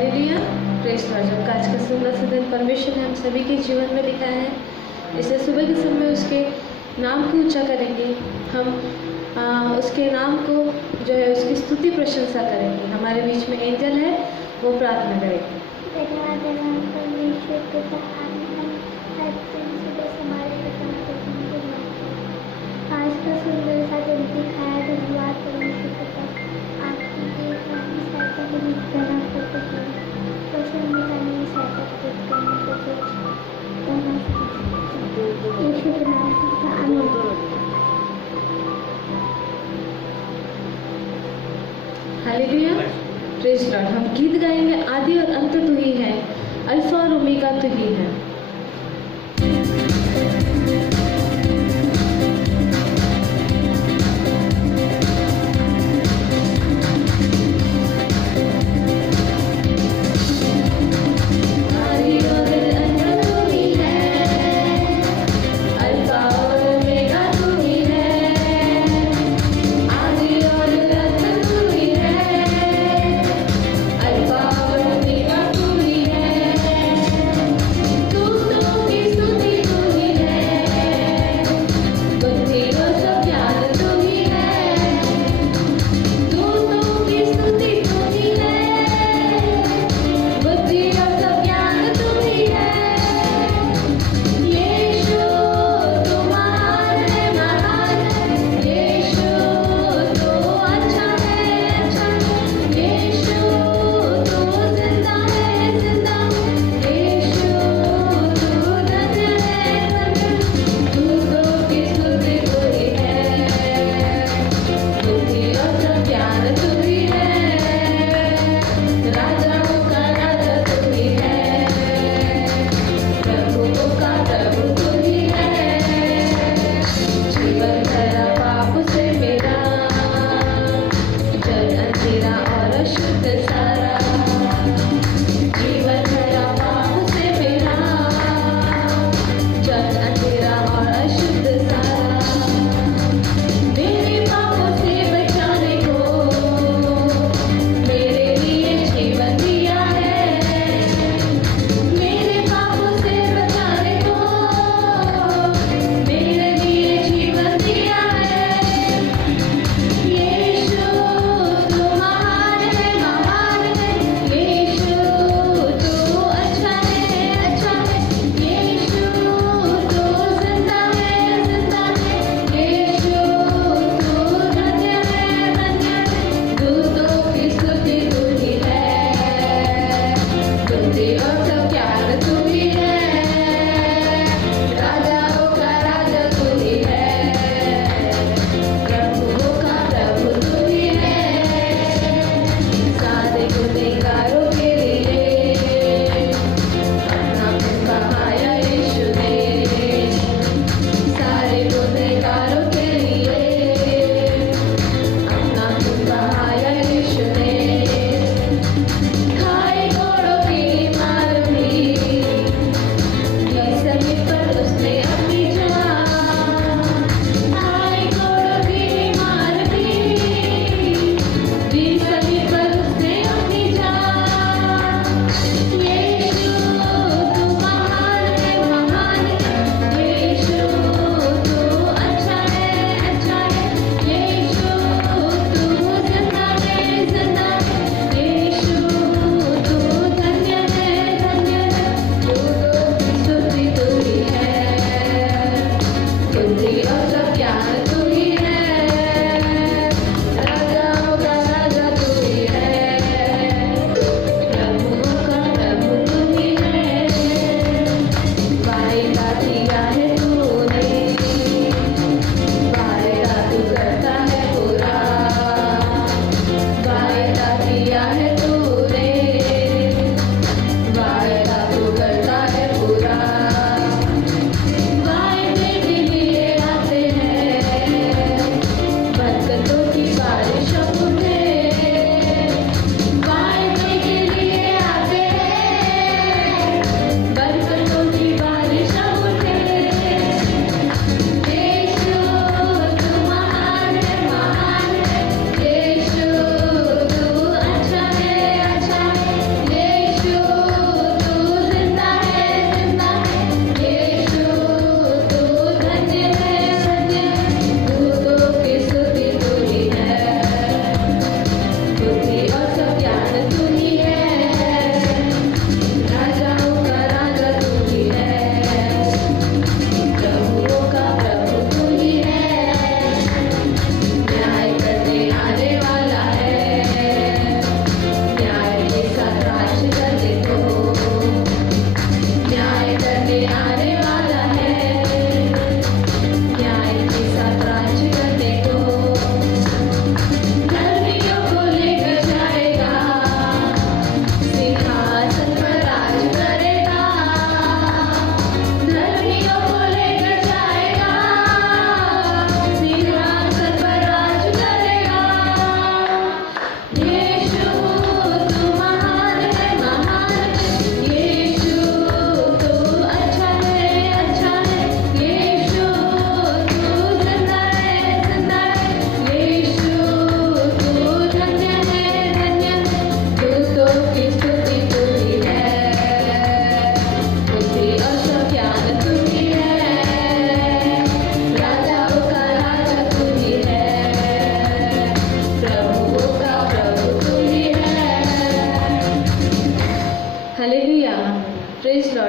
Hallelujah, praise Lord. जब आज का सुंदर सा दिन परमेश्वर ने हम सभी के जीवन में दिखाया है, इसे सुबह के समय उसके नाम को ऊंचा करेंगे। हम उसके नाम को जो है उसकी स्तुति प्रशंसा करेंगे। हमारे बीच में एंजल है, वो प्रार्थना करेंगे। धन्यवाद परमेश्वर पिता, हम हर दिन सुबह हमारे पिता आज का सुंदर सा दिन दिखाया। धन्यवाद परमेश्वर पिता, आपकी एक नामी सहायता के लिए करना करते हैं, सोशल मीडिया में सहायता करने को यीशु के नाम से आमीन। Hallelujah, praise Lord. हम गीत गाएंगे, आदि और अंत तू ही है, अल्फा और ओमेगा तू ही है। तू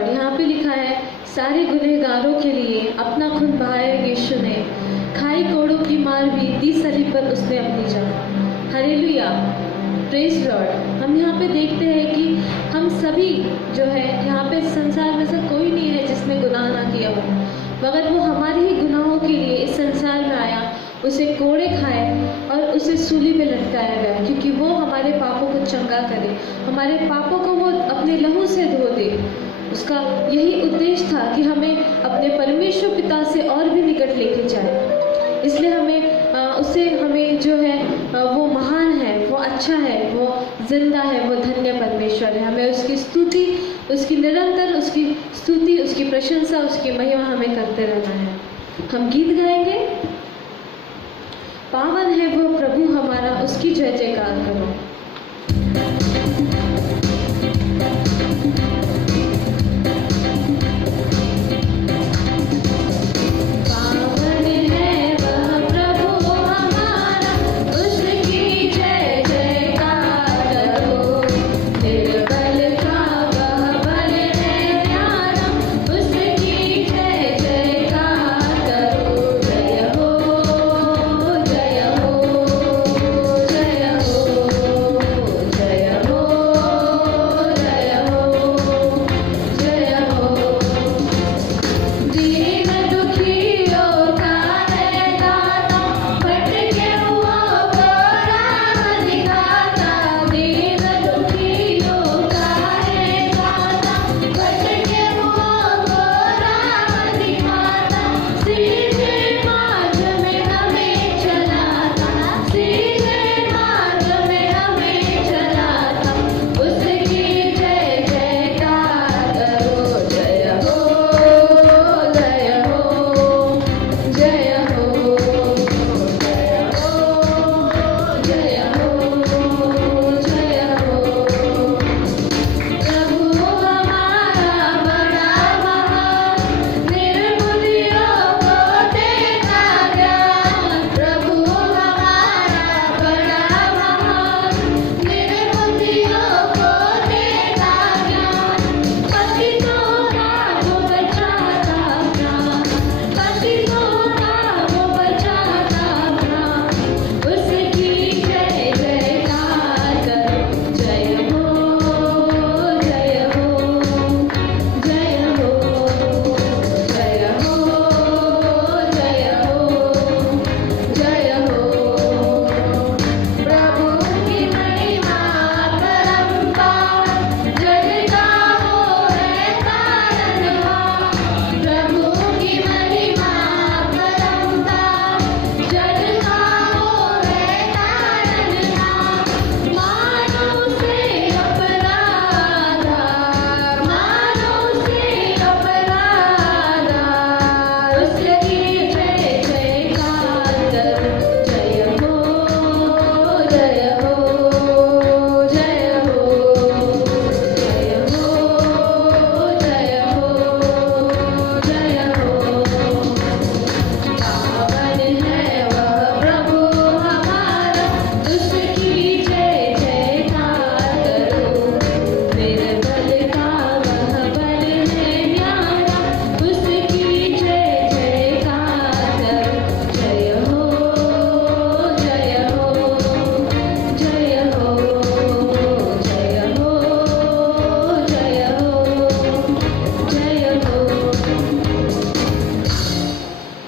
लॉर्ड। यहाँ पे लिखा है, सारे गुनहगारों के लिए अपना खून बहाया यीशु ने, खाई कोड़ों की मार भी दी सलीब पर उसने अपनी जान। Hallelujah, praise Lord. हम यहाँ पे देखते हैं कि हम सभी जो है यहाँ पे संसार में से कोई नहीं है जिसने गुनाह ना किया हो, मगर वो हमारे ही गुनाहों के लिए इस संसार में आया, उसे कोड़े खाए और उसे सूली पे लटकाया गया, क्योंकि वो हमारे पापों को चंगा करे, हमारे पापों को वो अपने लहू से धो दे। उसका यही उद्देश्य था कि हमें अपने परमेश्वर पिता से और भी निकट लेके जाए। इसलिए हमें जो है वो महान है, वो अच्छा है, वो जिंदा है, वो धन्य परमेश्वर है। हमें उसकी स्तुति, उसकी निरंतर उसकी स्तुति, उसकी प्रशंसा, उसकी महिमा हमें करते रहना है। हम गीत गाएंगे, पावन है वो प्रभु हमारा, उसकी जय जयकार करो।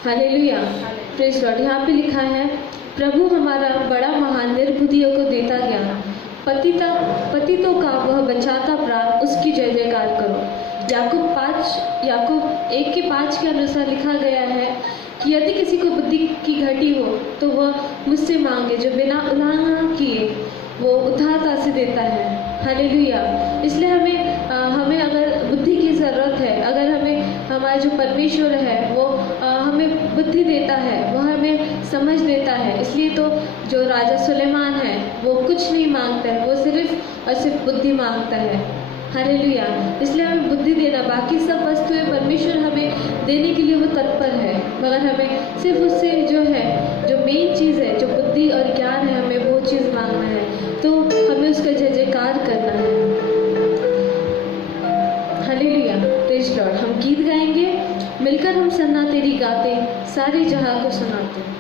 Hallelujah, praise Lord. यहाँ पे लिखा है, प्रभु हमारा बड़ा महान, निर्बुद्धियों को देता ज्ञान, पतितों का वह बचाता प्राण, उसकी जय जयकार करो। याकूब 1:5 के अनुसार लिखा गया है कि यदि किसी को बुद्धि की घटी हो तो वह मुझसे मांगे, जो बिना उल्लंघन किए वो उदारता से देता है। हालेलुया। इसलिए हमें अगर बुद्धि की ज़रूरत है, अगर हमारा जो परमेश्वर है वो हमें बुद्धि देता है, वो हमें समझ देता है। इसलिए तो जो राजा सुलेमान है वो कुछ नहीं मांगता है, वो सिर्फ और सिर्फ बुद्धि मांगता है। हालेलुया। इसलिए हमें बुद्धि देना, बाकी सब वस्तुएं परमेश्वर हमें देने के लिए वो तत्पर है, मगर हमें सिर्फ उससे जो मेन चीज़ है, जो बुद्धि और ज्ञान है, हमें वो चीज़ मांगना है। तो हमें उसका जय जयकार करना है। हालेलुया। मिलकर हम सन्ना तेरी गाते, सारे जहां को सुनाते।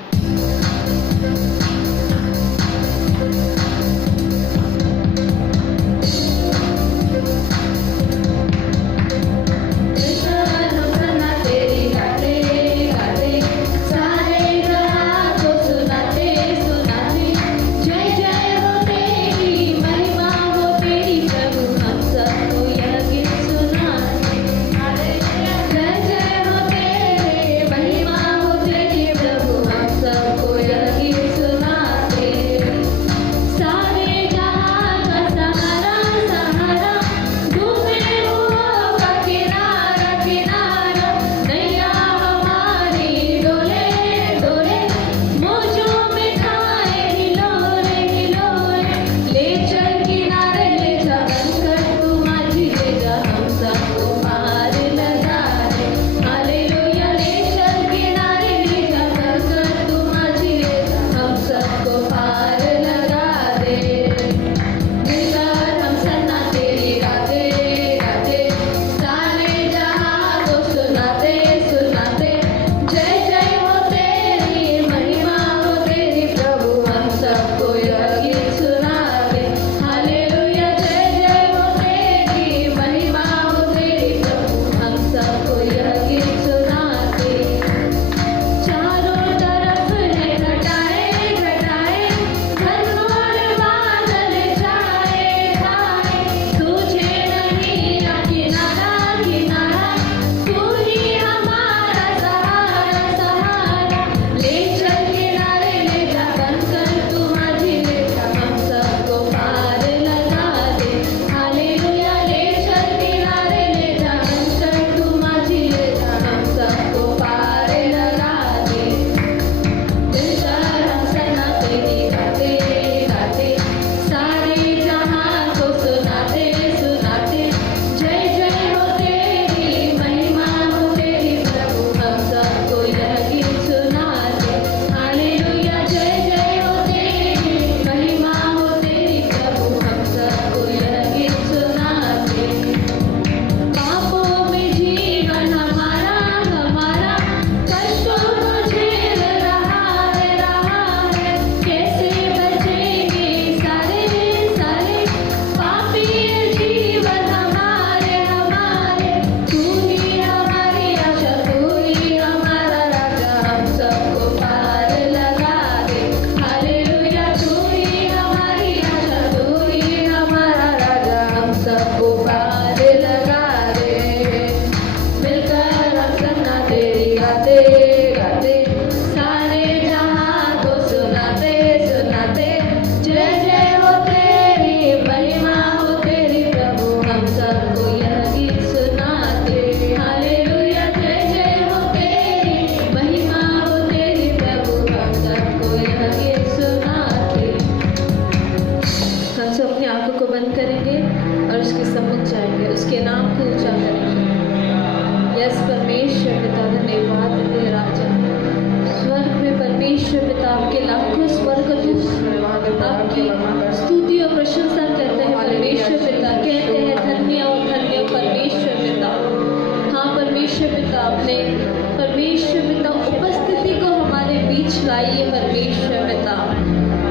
लाइए परमेश्वर पिता।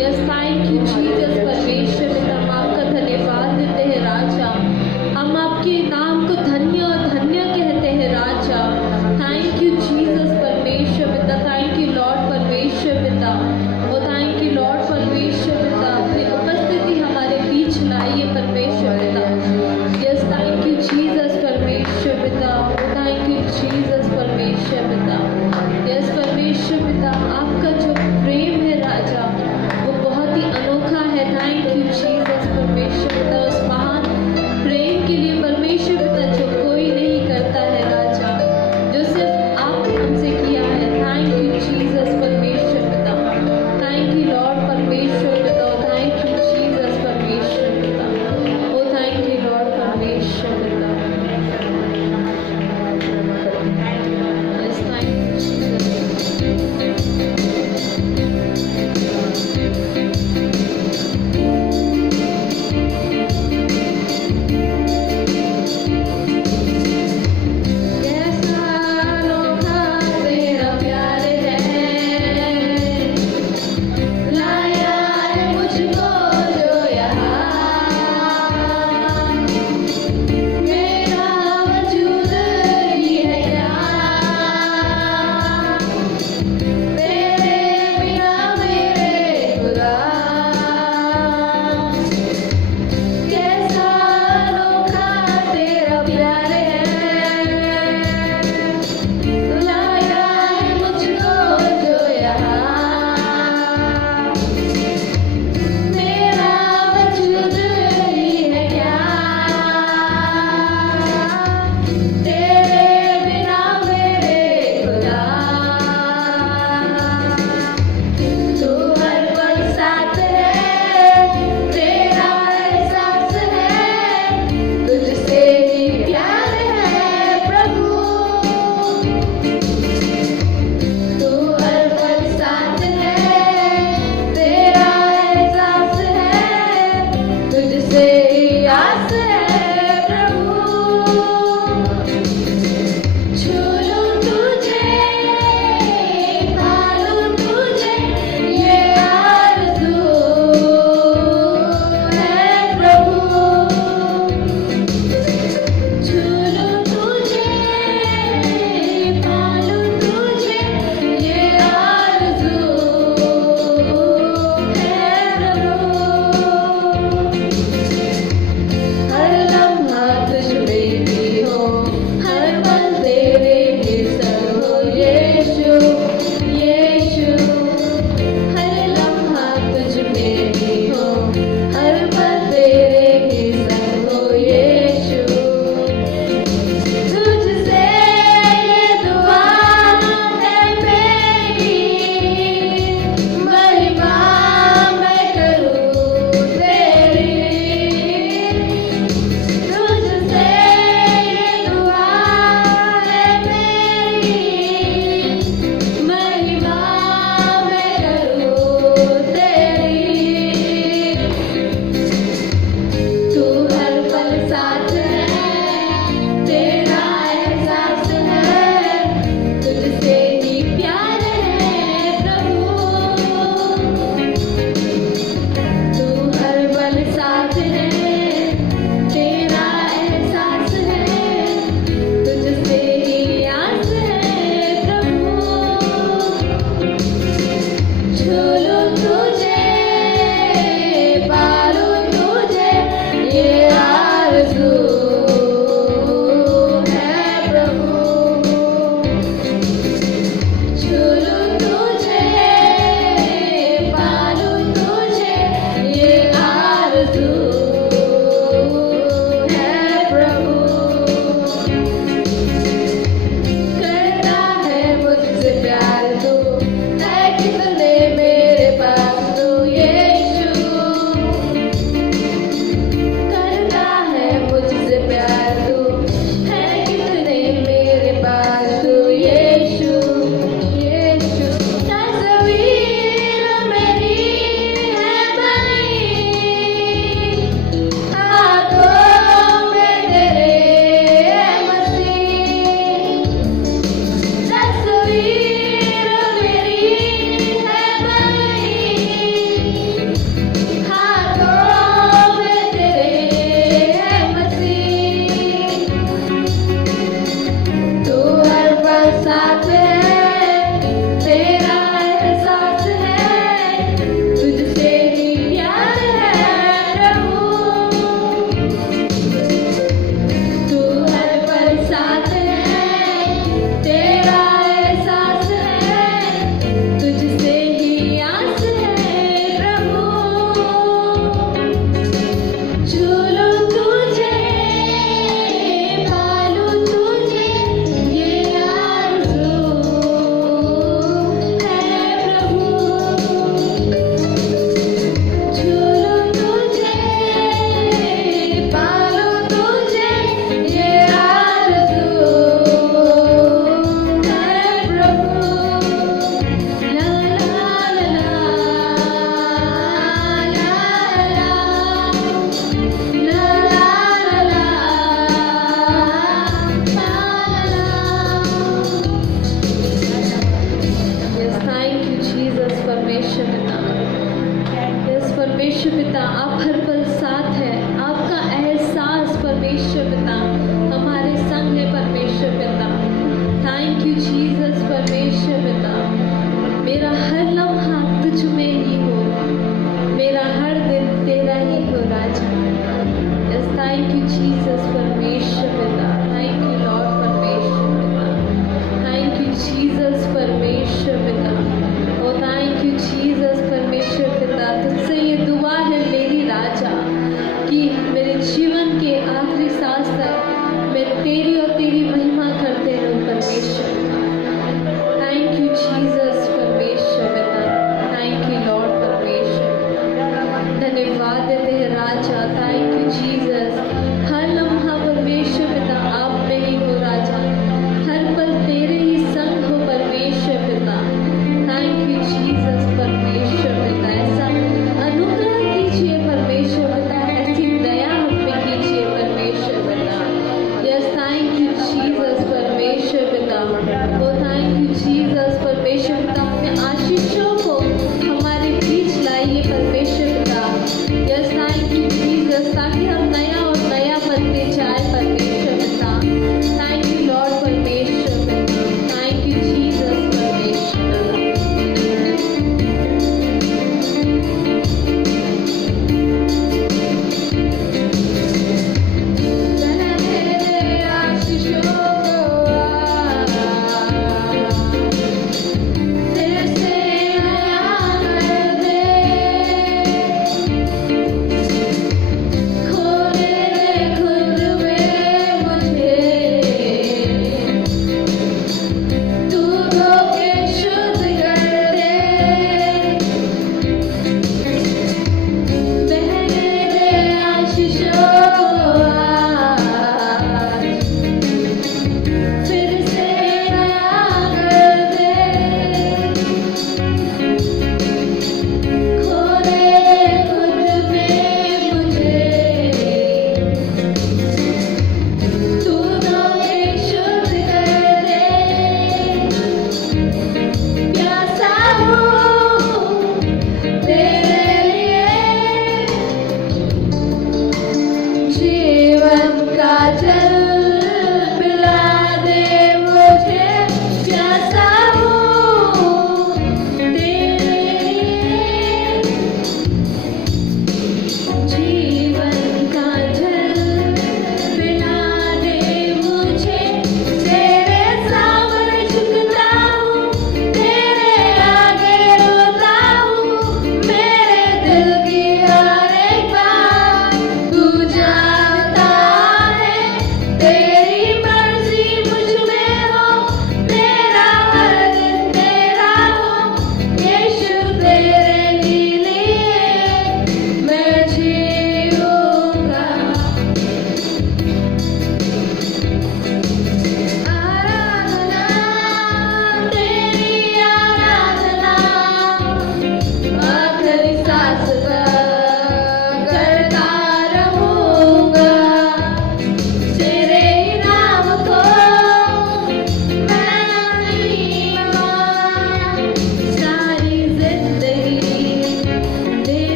यस, थैंक यू जीसस परमेश्वर पिता, हम आपका धन्यवाद देते हैं राजा। हम आपके नाम को धन्य और धन्य कहते हैं राजा। थैंक यू जीसस परमेश्वर पिता, थैंक यू लॉर्ड परमेश्वर पिता, ओ थैंक यू लॉर्ड परमेश्वर पिता, अपनी उपस्थिति हमारे बीच लाइए परमेश्वर पिता। यस, थैंक यू जीसस परमेश्वर पिता, ओ थैंक यू जीसस परमेश्वर पिता। यस परमेश्वर पिता, आपका जो प्रेम है राजा, जीसस परमेश्वर पिता, थैंक यू लॉर्ड परमेश्वर पिता, थैंक यू जीसस परमेश्वर पिता, ओ थैंक यू जीसस परमेश्वर पिता। तुझसे ये दुआ है मेरी राजा कि मेरे जीवन के आखिरी सांस तक मैं तेरी और तेरी महिमा करते रहूं परमेश्वर पिता। थैंक यू जीसस परमेश्वर पिता, थैंक यू लॉर्ड परमेश्वर पिता, धन्यवाद देते हैं राजा, थैंक यू जीसस। हर लम्हा परमेश्वर पिता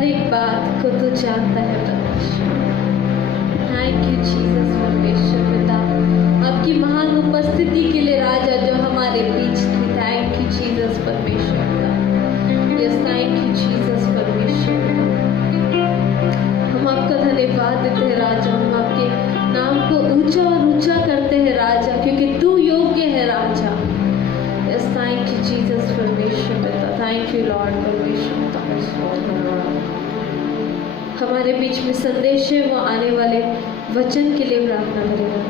हर एक बात को तू जानता है परमेश्वर। थैंक यू जीसस परमेश्वर पिता, आपकी महान उपस्थिति के लिए राजा जो हमारे बीच थी। थैंक यू जीसस परमेश्वर पिता। यस, थैंक यू जीसस परमेश्वर पिता। हम आपका धन्यवाद देते हैं राजा, हम आपके नाम को ऊंचा और ऊंचा करते हैं राजा, क्योंकि तू योग्य है राजा। यस, थैंक यू जीसस परमेश्वर पिता। थैंक यू लॉर्ड परमेश्वर पिता। हमारे बीच में संदेश है, वो आने वाले वचन के लिए प्रार्थना करेगा।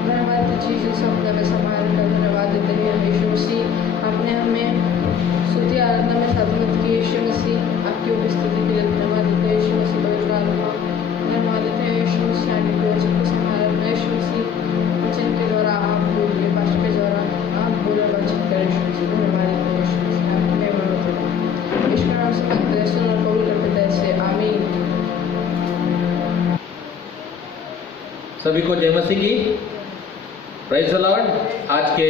धन्यवाद जीसस, हम तुम्हें संभाल कर धन्यवाद देते हैं यीशु मसीह। आपने हमें स्तुति आराधना में सर्वमत की यीशु मसीह, आपकी उपस्थिति के लिए धन्यवाद देते हैं यीशु मसीह। पवित्र आत्मा धन्यवाद देते हैं यीशु मसीह, आगे के वचन को संभालना यीशु मसीह। वचन के द्वारा आप बोलिए, भाषण के द्वारा आप बोले, वचन करें यीशु मसीह। धन्यवाद देते हैं यीशु मसीह, आपकी महिमा होती है। यीशु के नाम से मांगते हैं, सुन और कबूल करते हैं ऐसे, आमीन। सभी को जय मसीह की, प्रेज़ द लॉर्ड। आज के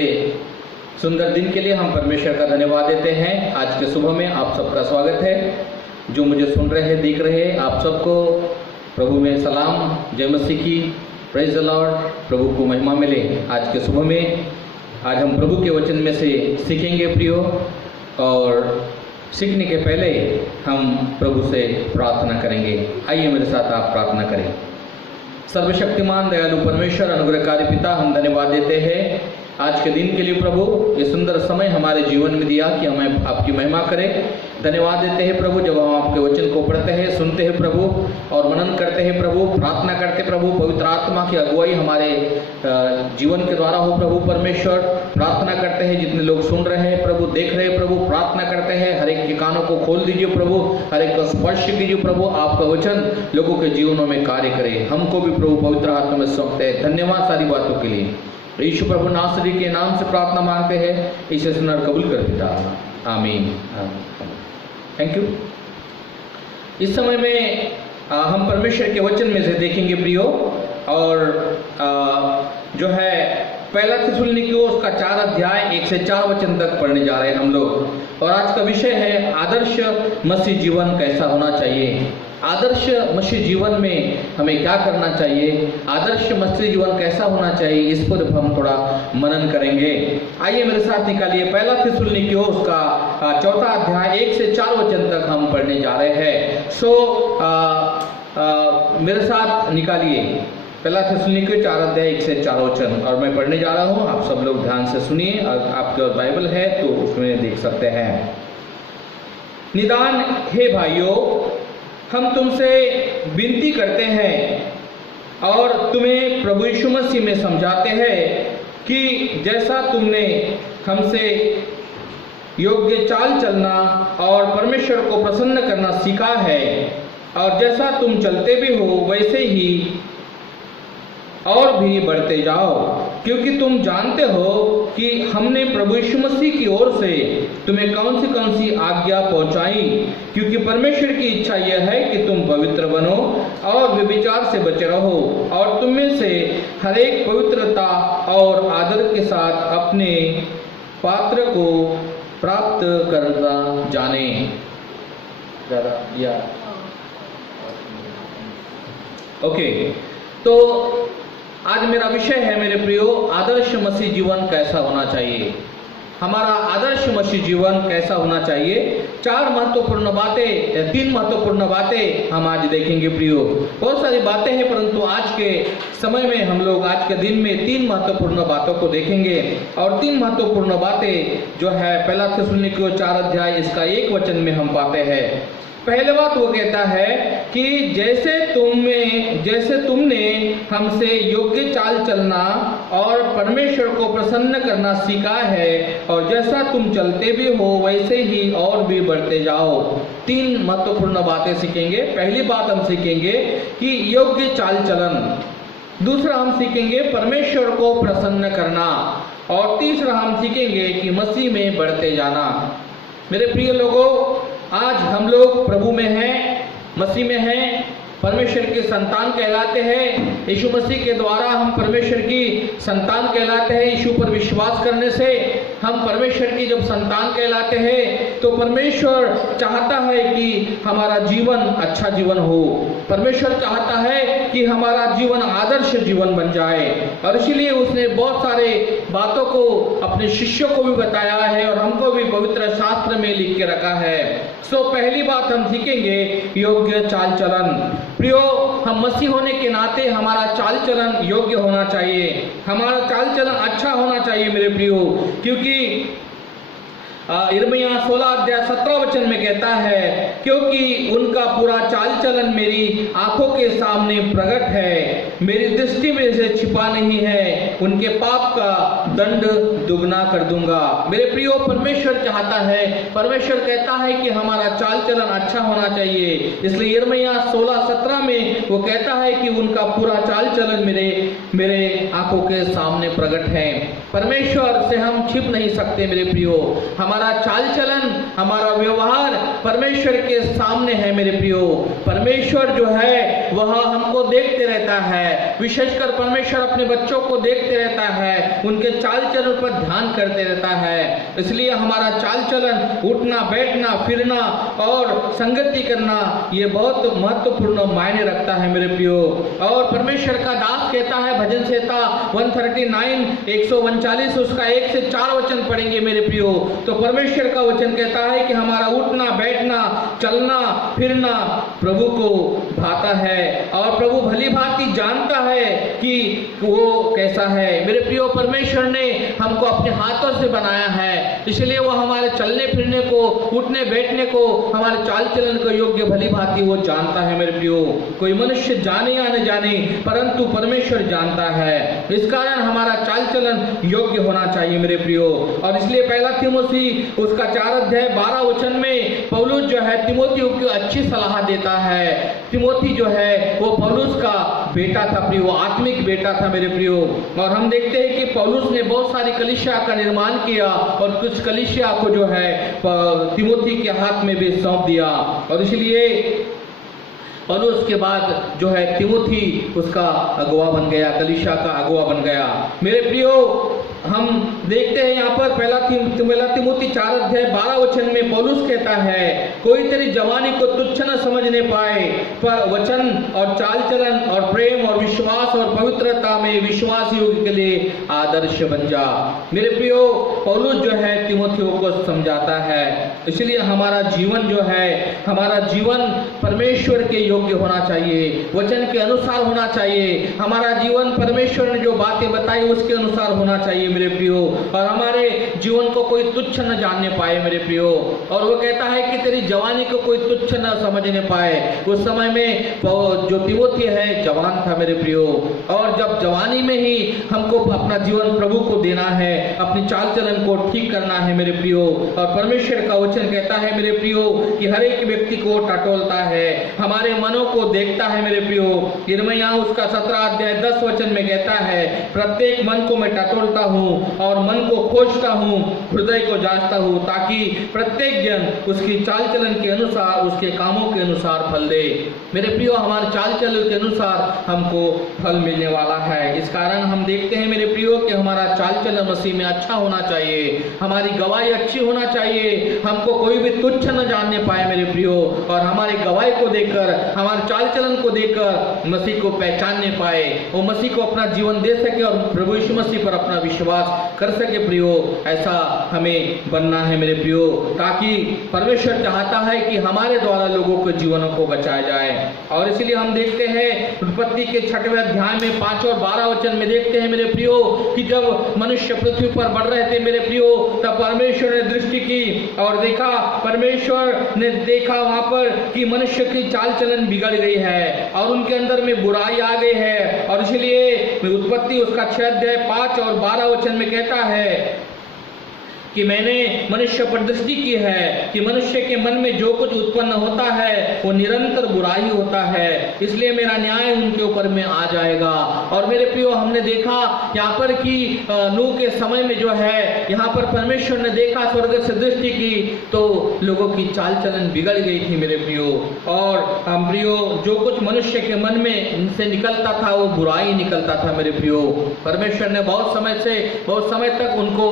सुंदर दिन के लिए हम परमेश्वर का धन्यवाद देते हैं। आज के सुबह में आप सबका स्वागत है। जो मुझे सुन रहे हैं, देख रहे हैं, आप सबको प्रभु में सलाम, जय मसीह की, प्रेज़ द लॉर्ड। प्रभु को महिमा मिले। आज के सुबह में आज हम प्रभु के वचन में से सीखेंगे प्रियो, और सीखने के पहले हम प्रभु से प्रार्थना करेंगे। आइए मेरे साथ आप प्रार्थना करें। सर्वशक्तिमान दयालु परमेश्वर, अनुग्रहकारी पिता, हम धन्यवाद देते हैं आज के दिन के लिए प्रभु, ये सुंदर समय हमारे जीवन में दिया कि हमें आपकी महिमा करें। धन्यवाद देते हैं प्रभु, जब हम आपके वचन को पढ़ते हैं, सुनते हैं प्रभु, और मनन करते हैं प्रभु, प्रार्थना करते प्रभु, पवित्र आत्मा की अगुवाई हमारे जीवन के द्वारा हो प्रभु परमेश्वर। प्रार्थना करते हैं जितने लोग सुन रहे हैं प्रभु, देख रहे हैं प्रभु, प्रार्थना करते हैं हर एक के कानों को खोल दीजिए प्रभु, हर एक को स्पर्श कीजिए प्रभु, आपका वचन लोगों के जीवनों में कार्य करे। हमको भी प्रभु पवित्र आत्मा में सौंपते हैं। धन्यवाद सारी बातों के लिए। यीशु प्रभु नासरी के नाम से प्रार्थना मांगते हैं, इसे सुनकर कबूल कर पिता, आमीन। Thank you. इस समय में हम परमेश्वर के वचन में से देखेंगे प्रियो, और जो है पहला थिस्सलुनीकियों उसका 4 अध्याय 1 से 4 वचन तक पढ़ने जा रहे हैं हम लोग। और आज का विषय है आदर्श मसीह जीवन कैसा होना चाहिए। आदर्श मसीह जीवन में हमें क्या करना चाहिए, आदर्श मसीह जीवन कैसा होना चाहिए, इस पर हम थोड़ा मनन करेंगे। आइए मेरे साथ निकालिए पहला थिस्सलुनीकियों उसका 4 अध्याय 1 से 4 वचन तक हम पढ़ने जा रहे हैं। मेरे साथ निकालिए पहला थिस्सलुनीकियों 4 अध्याय 1 से 4 वचन, और मैं पढ़ने जा रहा हूँ। आप सब लोग ध्यान से सुनिए, और आपके बाइबल है तो उसमें देख सकते हैं। निदान हे भाइयों, हम तुमसे विनती करते हैं और तुम्हें प्रभु यीशु मसीह में समझाते हैं कि जैसा तुमने हमसे योग्य चाल चलना और परमेश्वर को प्रसन्न करना सीखा है, और जैसा तुम चलते भी हो वैसे ही और भी बढ़ते जाओ, क्योंकि तुम जानते हो कि हमने प्रभु यीशु मसीह की ओर से तुम्हें कौन सी आज्ञा पहुंचाई। क्योंकि परमेश्वर की इच्छा यह है कि तुम पवित्र बनो और व्यभिचार से बचे रहो, और तुम में से हर एक पवित्रता और आदर के साथ अपने पात्र को प्राप्त करना जाने। ओके, तो आज मेरा विषय है मेरे प्रियो, आदर्श मसीह जीवन कैसा होना चाहिए। हमारा आदर्श मसीह जीवन कैसा होना चाहिए। 3 महत्वपूर्ण बातें हम आज देखेंगे प्रियो। बहुत सारी बातें हैं, परंतु आज के समय में हम लोग आज के दिन में 3 महत्वपूर्ण बातों को देखेंगे। और 3 महत्वपूर्ण बातें जो है पहला थिस्सलुनीकियों 4 अध्याय इसका 1 वचन में हम पाते हैं। पहले बात वो कहता है कि जैसे तुमने हमसे योग्य चाल चलना और परमेश्वर को प्रसन्न करना सीखा है, और जैसा तुम चलते भी हो वैसे ही और भी बढ़ते जाओ। 3 महत्वपूर्ण बातें सीखेंगे। पहली बात हम सीखेंगे कि योग्य चाल चलन, दूसरा हम सीखेंगे परमेश्वर को प्रसन्न करना, और तीसरा हम सीखेंगे कि मसीह में बढ़ते जाना। मेरे प्रिय लोगों, आज हम लोग प्रभु में हैं, मसीह में हैं, परमेश्वर के संतान कहलाते हैं। यीशु मसीह के द्वारा हम परमेश्वर की संतान कहलाते हैं। यीशु पर विश्वास करने से हम परमेश्वर की जब संतान कहलाते हैं तो परमेश्वर चाहता है कि हमारा जीवन अच्छा जीवन हो। परमेश्वर चाहता है कि हमारा जीवन आदर्श जीवन बन जाए, और इसीलिए उसने बहुत सारे बातों को अपने शिष्यों को भी बताया है और हमको भी पवित्र शास्त्र में लिख के रखा है। सो पहली बात हम सीखेंगे योग्य चाल चलन। प्रियो, हम मसीह होने के नाते हमारा चाल चलन योग्य होना चाहिए, हमारा चाल चलन अच्छा होना चाहिए मेरे प्रियो, क्योंकि यिर्मयाह 16:17 में कहता है, क्योंकि उनका पूरा चाल चलन मेरी आंखों के सामने प्रकट है, मेरी दृष्टि में से छिपा नहीं है, उनके पाप का दंड दुगना कर दूंगा। मेरे प्रियो, परमेश्वर चाहता है, परमेश्वर कहता है कि हमारा चाल चलन अच्छा होना चाहिए। इसलिए यिर्मयाह 16:17 में वो कहता है कि उनका पूरा चाल चलन मेरे आंखों के सामने प्रकट है। परमेश्वर से हम छिप नहीं सकते मेरे प्रियो। हमारा चाल चलन, हमारा व्यवहार परमेश्वर के सामने है मेरे प्रियो। परमेश्वर जो है वह हमको देखते रहता है, विशेषकर परमेश्वर अपने बच्चों को देखते रहता है, उनके चाल चलन पर ध्यान करते रहता है। इसलिए हमारा चाल चलन, उठना बैठना फिरना और संगति करना, ये बहुत महत्वपूर्ण मायने रखता है मेरे प्रियो। और परमेश्वर का दास कहता है, भजन संहिता 139 139 उसका 1 से 4 वचन पढ़ेंगे मेरे प्रियो, तो परमेश्वर का वचन कहता है कि हमारा उठना बैठना चलना फिरना प्रभु को भाता है, और प्रभु भली भांति जानता है कि वो कैसा है। मेरे प्रियो, परमेश्वर ने हमको अपने हाथों से बनाया है, इसलिए वो हमारे चलने फिरने को, उठने बैठने को, हमारे चाल चलन को योग्य भली भांति वो जानता है मेरे प्रियो। कोई मनुष्य जाने या न जाने, परंतु परमेश्वर जानता है। इस कारण हमारा चाल चलन योग्य होना चाहिए मेरे प्रियो। और इसलिए पहला तीमुथी उसका 4:12 में पौलुस जो है तीमुथी को अच्छी सलाह देता है। तीमुथी जो है वो पौलुस का बेटा था प्रियो, आत्मिक बेटा था मेरे प्रियो। और हम देखते हैं कि पौलुस ने बहुत सारी कलीसिया का निर्माण किया और कुछ कलीसिया को जो है तीमुथी के हाथ में भी सौंप दिया, और इसलिए पौलुस के बाद जो है तीमुथी उसका अगुवा बन गया, कलीसिया का अगुवा बन गया। मेरे प्रियो, हम देखते हैं यहाँ पर पहला तीमुथी 4:12 में पौलुस कहता है, कोई तेरी जवानी को तुच्छ न समझने पाए, पर वचन और चाल चलन और प्रेम और विश्वास और पवित्रता में विश्वासियों के लिए आदर्श बन जा। मेरे प्रियो, पौलुस जो है तीमुथियों को समझाता है, इसलिए हमारा जीवन जो है, हमारा जीवन परमेश्वर के योग्य होना चाहिए, वचन के अनुसार होना चाहिए। हमारा जीवन परमेश्वर ने जो बातें बताई उसके अनुसार होना चाहिए मेरे प्रियो, और हमारे जीवन को कोई तुच्छ न जानने पाए मेरे प्रियो। और वो कहता है कि तेरी जवानी को कोई तुच्छ न समझने पाए। उस समय में जो तीमुथी है जवान था मेरे प्रियो, और जब जवानी में ही हमको अपना जीवन प्रभु को देना है, अपनी चाल चलन को ठीक करना है मेरे प्रियो। और परमेश्वर का वचन कहता है मेरे प्रियो कि हर एक व्यक्ति को टटोलता है, हमारे मनों को देखता है मेरे प्रियो। यिर्मयाह उसका 17:10 में कहता है, प्रत्येक मन को मैं टटोलता हूँ और मन को खोजता हूँ, हृदय को जांचता हूँ, ताकि प्रत्येक जन उसकी चाल चलन के अनुसार, उसके कामों के अनुसार फल दे। मेरे प्रियो, हमारे चाल चलन के अनुसार हमको फल मिलने वाला है। इस कारण हम देखते हैं मेरे प्रियो कि हमारा चाल चलन मसीह में अच्छा होना चाहिए, हमारी गवाही अच्छी होना चाहिए, हमको कोई भी तुच्छ न जानने पाए मेरे प्रियो, और हमारी गवाही को देखकर, हमारे चाल चलन को देखकर मसीह को पहचानने पाए, वो मसीह को अपना जीवन दे सके और प्रभु यीशु मसीह पर अपना विश्वास कर सके प्रियो। ऐसा हमें बनना है मेरे प्रियो, ताकि परमेश्वर चाहता है कि हमारे द्वारा लोगों के जीवनों को बचाया जाए। और इसलिए हम देखते हैं उत्पत्ति के 6वें अध्याय में 5 और 12 वचन में देखते हैं मेरे प्रियो कि जब मनुष्य पृथ्वी पर बढ़ रहे थे मेरे प्रियो, तब परमेश्वर ने दृष्टि की और देखा, परमेश्वर ने देखा वहां पर कि मनुष्य की चाल चलन बिगड़ गई है और उनके अंदर में बुराई आ गई है। और इसलिए उत्पत्ति उसका 6 अध्याय 5 और 12 वचन में कहता है, कि मैंने मनुष्य पर दृष्टि की है कि मनुष्य के मन में जो कुछ उत्पन्न होता है वो निरंतर बुराई होता है, इसलिए मेरा न्याय उनके ऊपर में आ जाएगा। और मेरे प्रियो, हमने देखा यहाँ पर कि नूह के समय में जो है यहाँ पर परमेश्वर ने देखा, स्वर्ग से दृष्टि की तो लोगों की चाल चलन बिगड़ गई थी मेरे प्रियो। और प्रियो, जो कुछ मनुष्य के मन में से निकलता था वो बुराई निकलता था मेरे प्रियो। परमेश्वर ने बहुत समय तक उनको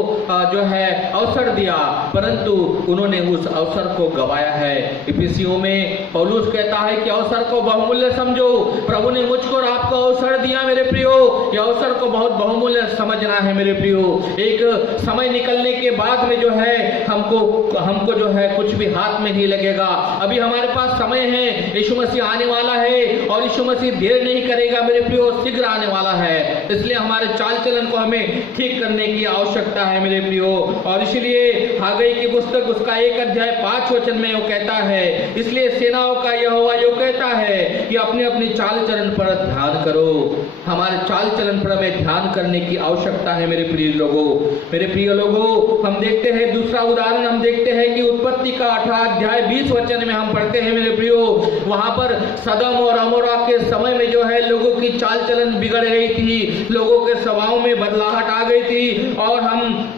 जो है अवसर दिया, परंतु उन्होंने उस अवसर को गवाया है। इफिसियों में पौलुस कहता है कि अवसर को बहुमूल्य समझो, प्रभु ने मुझको और आपको अवसर दिया मेरे प्रियो, ये अवसर को बहुत बहुमूल्य समझना है मेरे प्रियो। एक समय निकलने के बाद में जो है हमको जो है कुछ भी हाथ में नहीं लगेगा। अभी हमारे पास समय है, यीशु मसीह आने वाला है और यीशु मसीह देर नहीं करेगा मेरे प्रियो, शीघ्र आने वाला है। इसलिए हमारे चाल चलन को हमें ठीक करने की आवश्यकता है मेरे प्रियो। और इसलिए हागई की पुस्तक उसका 1 अध्याय 5 वचन में वो कहता है, इसलिए सेनाओं का यहोवा यो कहता है कि अपने अपनी चाल चलन पर ध्यान करो। हमारे चाल चलन पर हमें ध्यान करने की आवश्यकता है मेरे प्रिय लोगों। मेरे प्रिय लोगों, हम देखते हैं दूसरा उदाहरण, हम देखते हैं कि उत्पत्ति का 18 अध्याय 20 वचन में हम पढ़ते हैं मेरे प्रियो, वहां पर सदम और अमोरा के समय में जो है लोगों की चाल चलन बिगड़ गई थी, लोगों के स्वभाव में बदलाहट आ गई थी। और हम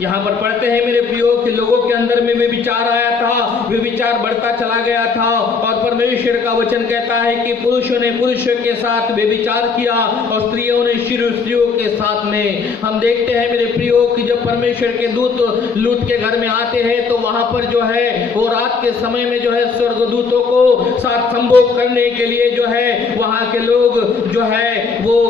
यहाँ पर पढ़ते हैं मेरे प्रियो कि लोगों के अंदर में वे विचार आया था, वे विचार बढ़ता चला गया था। और परमेश्वर का वचन कहता है कि पुरुषों ने पुरुषों के साथ वे विचार किया और स्त्रियों ने स्त्रियों के साथ में। हम देखते हैं मेरे प्रियो कि जब परमेश्वर के दूत लूत के घर में आते हैं तो वहां पर जो है वो रात के समय में जो है स्वर्गदूतों को साथ संभोग करने के लिए जो है वहां के लोग जो है वो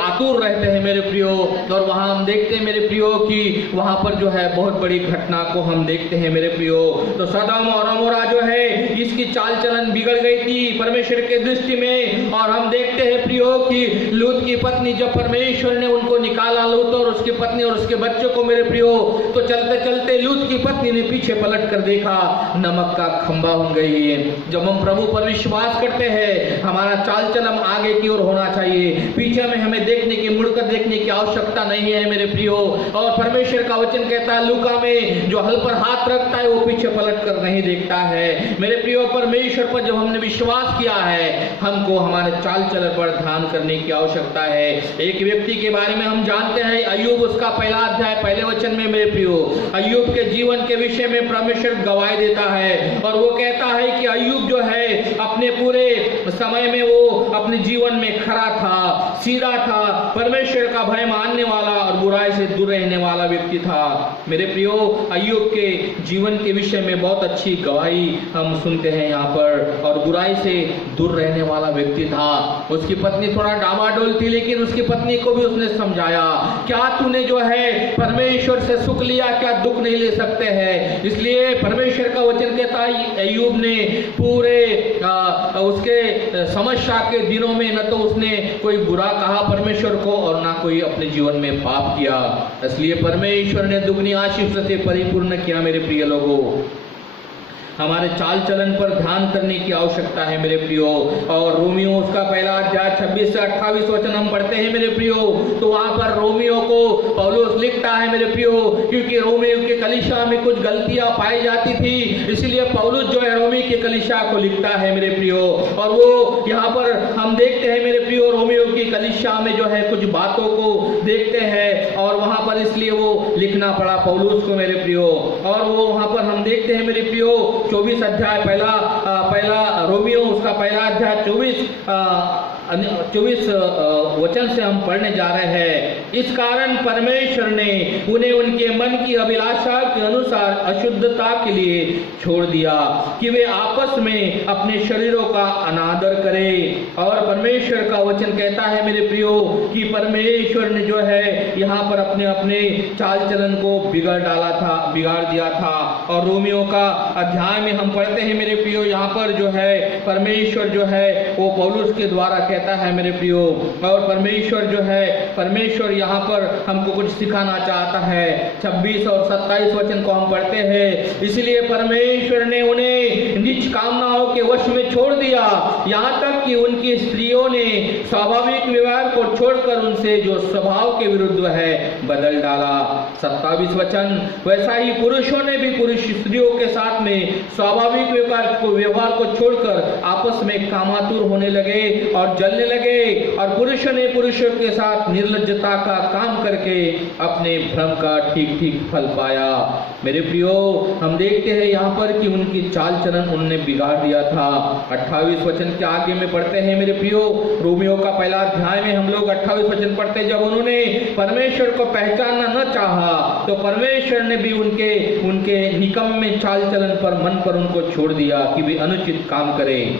आतुर रहते हैं मेरे प्रियो। और वहां हम देखते हैं मेरे प्रियो कि वहां पर जो है बहुत बड़ी घटना को हम देखते हैं मेरे प्रियो। तो सदम और अमोरा जो है इसकी चाल चलन बिगड़ गई थी परमेश्वर के दृष्टि में। और हम देखते हैं प्रियो कि लूत की पत्नी, जब परमेश्वर ने उनको निकाला, लूत और उसकी पत्नी और उसके बच्चों को मेरे प्रियो, तो चलते चलते लूत की पत्नी ने पीछे पलट कर देखा, नमक का खंभा हो गई है। जब हम प्रभु पर विश्वास करते हैं हमारा चाल चलन आगे की ओर होना चाहिए, पीछे में हमें देखने की, मुड़कर देखने की आवश्यकता नहीं है मेरे प्रियो। और परमेश्वर का वचन कहता है लूका में, जो हल पर हाथ रखता है वो पीछे पलट कर नहीं देखता है मेरे प्रियो। परमेश्वर पर जब हमने विश्वास किया है हमको हमारे चाल चलन पर ध्यान करने की आवश्यकता है। एक व्यक्ति के बारे में हम जानते हैं, अय्यूब, उसका 1 अध्याय 1 वचन में मेरे प्रियो अय्यूब के जीवन के विषय में परमेश्वर गवाही देता है। और वो कहता है कि अय्यूब जो है अपने पूरे समय में वो अपने जीवन में खरा था, सीधा था, परमेश्वर का भय मानने वाला और बुराई से दूर रहने वाला व्यक्ति था मेरे प्रियो। अय्यूब के जीवन के विषय में बहुत अच्छी गवाही हम सुनते हैं यहाँ पर। और बुराई से दूर रहने वाला व्यक्ति था। उसकी पत्नी थोड़ा डामाडोल थी, लेकिन उसकी पत्नी को भी उसने समझाया, क्या तूने जो है परमेश्वर से सुख लिया, क्या दुख नहीं ले सकते हैं। इसलिए परमेश्वर का वचन कहता है अय्यूब ने पूरे उसके समस्या के दिनों में न तो उसने कोई बुरा कहा परमेश्वर को और ना कोई अपने जीवन में पाप किया। इसलिए परमेश्वर ने दुगनी आशीष से परिपूर्ण किया मेरे प्रिय लोगों। हमारे चाल चलन पर ध्यान करने की आवश्यकता है मेरे प्रियो। और रोमियो उसका 1 अध्याय 26 से 28 वचन हम पढ़ते हैं मेरे प्रियो, तो वहां पर रोमियो को पौलुस लिखता है मेरे प्रियो, क्योंकि रोमियो के कलीसिया में कुछ गलतियां पाई जाती थी, इसलिए पौलुस जो है रोमी के कलीसिया को लिखता है मेरे प्रियो। और वो यहाँ पर हम देखते हैं मेरे प्रियो रोमियो की कलीसिया में जो है कुछ बातों को देखते हैं और वहां पर इसलिए वो लिखना पड़ा पौलुस को मेरे प्रियो। और वो वहां पर हम देखते हैं मेरे प्रियो 24 अध्याय पहला रोमियो उसका 1 अध्याय 24 वचन से हम पढ़ने जा रहे हैं। इस कारण परमेश्वर ने उन्हें उनके मन की अभिलाषा के अनुसार अशुद्धता के लिए छोड़ दिया कि वे आपस में अपने शरीरों का अनादर करें। और परमेश्वर का वचन कहता है मेरे प्रियो कि परमेश्वर ने जो है यहाँ पर अपने अपने चाल चलन को बिगाड़ दिया था। और रोमियो का अध्याय में हम पढ़ते हैं मेरे प्रियो, यहाँ पर जो है परमेश्वर जो है वो पौलुस के द्वारा कहता है मेरे प्रियो। और परमेश्वर यहाँ पर हमको कुछ सिखाना चाहता है। 26 और 27 वचन को हम पढ़ते हैं, इसलिए परमेश्वर ने उन्हें नीच कामनाओं के वश में छोड़ दिया, यहाँ तक कि उनकी स्त्रियों ने स्वाभाविक व्यवहार को छोड़कर उनसे जो स्वभाव के विरुद्ध है बदल डाला। 27 वचन, वैसा ही पुरुषों ने भी पुरुष स्त्रियों के साथ में स्वाभाविक व्यवहार को छोड़कर आपस में कामातुर होने लगे और जलने लगे, और पुरुषों ने पुरुषों के साथ निर्लज्जता का काम करके अपने भ्रम का ठीक ठीक फल पाया। मेरे प्रियो, हम देखते हैं यहाँ पर कि उनकी चाल चलन उन्होंने बिगाड़ दिया था। 28 वचन के आगे में पढ़ते हैं मेरे प्रियो, रोमियो का पहला अध्याय में हम लोग 28 वचन पढ़ते हैं, जब उन्होंने परमेश्वर को पहचानना न चाहा तो परमेश्वर ने भी उनके निकम्मे चाल चलन पर मन पर उनको छोड़ दिया कि वे अनुचित काम करें।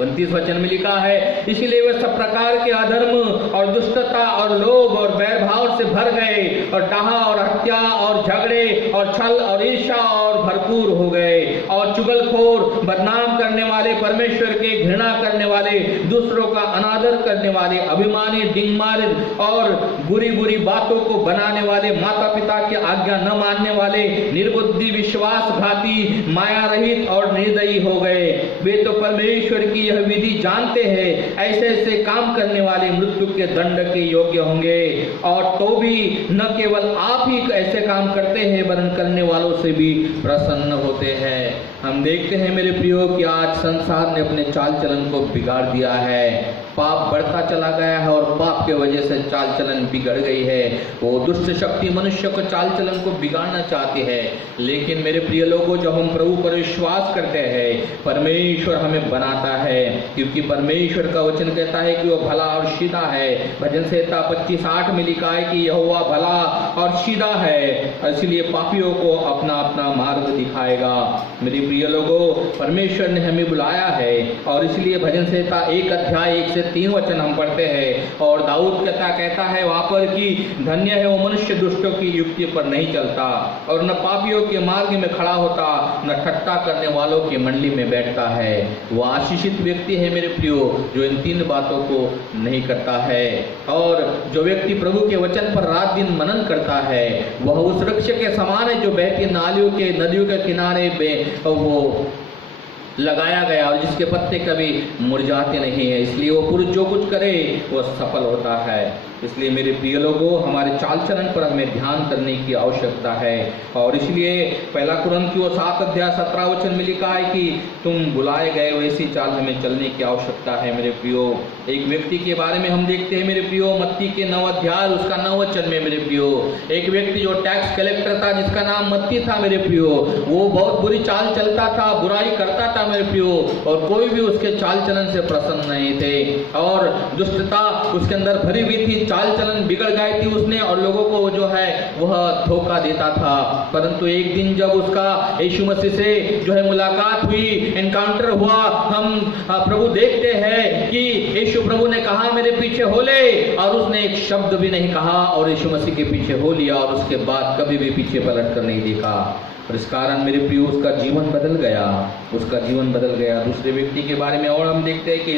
29 वचन में लिखा है, इसीलिए वे सब प्रकार के अधर्म और दुष्टता और लोभ और बैरभाव से भर गए और डाहा और हत्या और झगड़े और छल और ईर्ष्या और भरपूर हो गए और चुगलखोर, बदनाम करने वाले, परमेश्वर के घृणा करने वाले, दूसरों का अनादर करने वाले, अभिमानी, डिंगमार और बुरी बुरी बातों को बनाने वाले, माता पिता की आज्ञा न मानने वाले, निर्बुद्धि, विश्वासघाती, माया रहित और निर्दयी हो गए। वे तो परमेश्वर की यह विधि जानते हैं, ऐसे ऐसे काम करने वाले मृत्यु के दंड के योग्य होंगे। और तो भी न केवल आप ही ऐसे काम करते हैं वरन करने वालों से भी प्रसन्न होते हैं। हम देखते हैं मेरे प्रियो कि आज संसार ने अपने चाल चलन को बिगाड़ दिया है। पाप बढ़ता चला गया है और पाप के वजह से चाल चलन बिगड़ गई है। वो दुष्ट शक्ति मनुष्य को चाल चलन को बिगाड़ना चाहती है, लेकिन मेरे प्रिय लोगों, जब हम प्रभु पर विश्वास करते हैं, परमेश्वर हमें बनाता है, क्योंकि परमेश्वर का वचन कहता है कि वो भला और सीधा है। भजन संहिता 25:8 में लिखा है कि यहोवा भला और सीधा है, इसलिए पापियों को अपना अपना मार्ग दिखाएगा। मेरे प्रिय लोगों, परमेश्वर ने हमें बुलाया है और इसलिए भजन संहिता 1 अध्याय 1 से 3 वचन हम पढ़ते हैं, और दाऊद कहता है वहां पर कि धन्य है वो मनुष्य दुष्टों की युक्ति पर नहीं चलता और न पापियों के मार्ग में खड़ा होता, न ठट्ठा करने वालों की मंडली में बैठता है। वो आशीषित व्यक्ति है मेरे प्रियो जो इन 3 बातों को नहीं करता है। और जो व्यक्ति प्रभु के वचन पर रात दिन मनन करता है वह उस वृक्ष के समान है जो बहती नालियों के नदियों के किनारे में वो लगाया गया और जिसके पत्ते कभी मुरझाते नहीं है। इसलिए वो पुरुष जो कुछ करे वो सफल होता है। इसलिए मेरे प्रिय लोगों, हमारे चाल चलन पर हमें ध्यान करने की आवश्यकता है। और इसलिए पहला कुरिन्थियों 7 अध्याय 17 वचन में लिखा है कि तुम बुलाए गए वैसी चाल हमें चलने की आवश्यकता है। मेरे प्रियो, एक व्यक्ति के बारे में हम देखते हैं मेरे प्रियो, मत्ती के 9 अध्याय उसका 9 वचन में मेरे प्रियो, एक व्यक्ति जो टैक्स कलेक्टर था जिसका नाम मत्ती था मेरे प्रियो, वो बहुत बुरी चाल चलता था, बुराई करता था मेरे प्रियो, और कोई भी उसके चाल चलन से प्रसन्न नहीं थे और दुष्टता उसके अंदर भरी हुई थी, चाल चलन बिगड़ गई थी उसने और लोगों को जो है वह धोखा देता था। परंतु एक दिन जब उसका यीशु मसीह से जो है मुलाकात हुई, एनकाउंटर हुआ, हम प्रभु देखते हैं कि यीशु प्रभु ने कहा मेरे पीछे हो ले, और उसने एक शब्द भी नहीं कहा और यीशु मसीह के पीछे हो लिया और उसके बाद कभी भी पीछे पलट कर नहीं देखा। और इस कारण मेरे प्रियो उसका जीवन बदल गया, उसका जीवन बदल गया। दूसरे व्यक्ति के बारे में और हम देखते हैं कि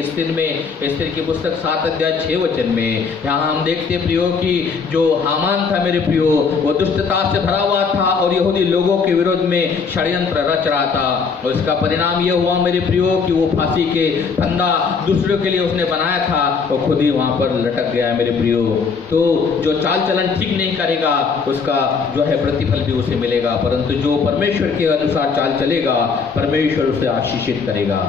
एस्तेर की पुस्तक 7 अध्याय 6 वचन में यहाँ हम देखते हैं प्रियो कि जो हामान था मेरे प्रियो, वो दुष्टता से भरा हुआ था और यहूदी लोगों के विरोध में षड्यंत्र रच रहा था। और इसका परिणाम यह हुआ मेरे प्रियो कि वो फांसी के फंदा दूसरों के लिए उसने बनाया था, वो खुद ही वहां पर लटक गया मेरे प्रियो। तो जो चाल चलन ठीक नहीं करेगा उसका जो है प्रतिफल भी उसे मिलेगा, परंतु जो परमेश्वर के अनुसार चाल चलेगा परमेश्वर उसे आशीषित करेगा।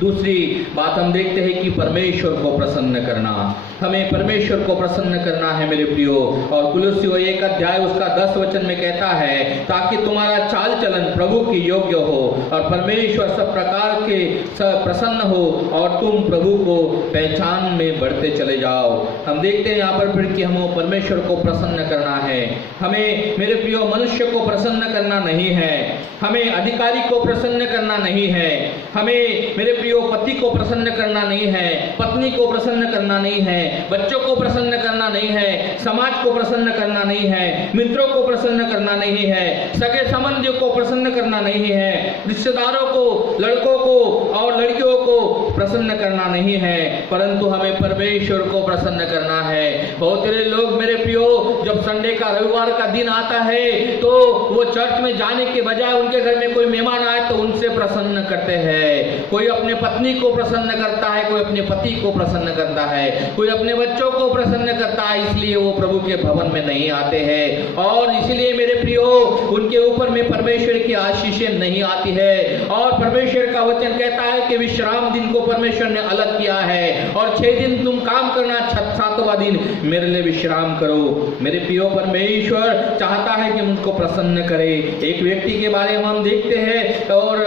दूसरी बात हम देखते हैं कि परमेश्वर को प्रसन्न करना, हमें परमेश्वर को प्रसन्न करना है मेरे प्रियो। और कुलुस्सियों 1 अध्याय उसका 10 वचन में कहता है ताकि तुम्हारा चाल चलन प्रभु की योग्य हो और परमेश्वर सब प्रकार के प्रसन्न हो और तुम प्रभु को पहचान में बढ़ते चले जाओ। हम देखते हैं यहाँ पर फिर कि हमें परमेश्वर को प्रसन्न करना है। हमें मेरे प्रियो मनुष्य को प्रसन्न करना नहीं है, हमें अधिकारी को प्रसन्न करना नहीं है, हमें मेरे प्रियो पति को प्रसन्न करना नहीं है, पत्नी को प्रसन्न करना नहीं है, बच्चों को प्रसन्न करना नहीं है, समाज को प्रसन्न करना नहीं है, मित्रों को प्रसन्न करना नहीं है, सगे संबंधियों को प्रसन्न करना नहीं है, रिश्तेदारों को, लड़कों को और लड़कियों को प्रसन्न करना नहीं है, परंतु हमें परमेश्वर को प्रसन्न करना है। बहुत सारे लोग मेरे प्रियो जब संडे का रविवार का दिन आता है तो वो चर्च में जाने के बजाय उनके घर में कोई मेहमान आए तो उनसे प्रसन्न करते हैं। कोई अपने पत्नी को प्रसन्न करता है, कोई अपने पति को प्रसन्न करता है, कोई अपने बच्चों को प्रसन्न करता है, इसलिए वो प्रभु के भवन में नहीं आते हैं। और इसलिए मेरे प्रियो, उनके ऊपर में परमेश्वर की आशीषें नहीं आती है। और परमेश्वर का वचन कहता है कि विश्राम दिन को परमेश्वर ने अलग किया है और 6 दिन तुम काम करना, 7वां दिन मेरे लिए विश्राम करो। मेरे प्रियो, परमेश्वर चाहता है कि उनको प्रसन्न करे। एक व्यक्ति के बारे में हम देखते हैं और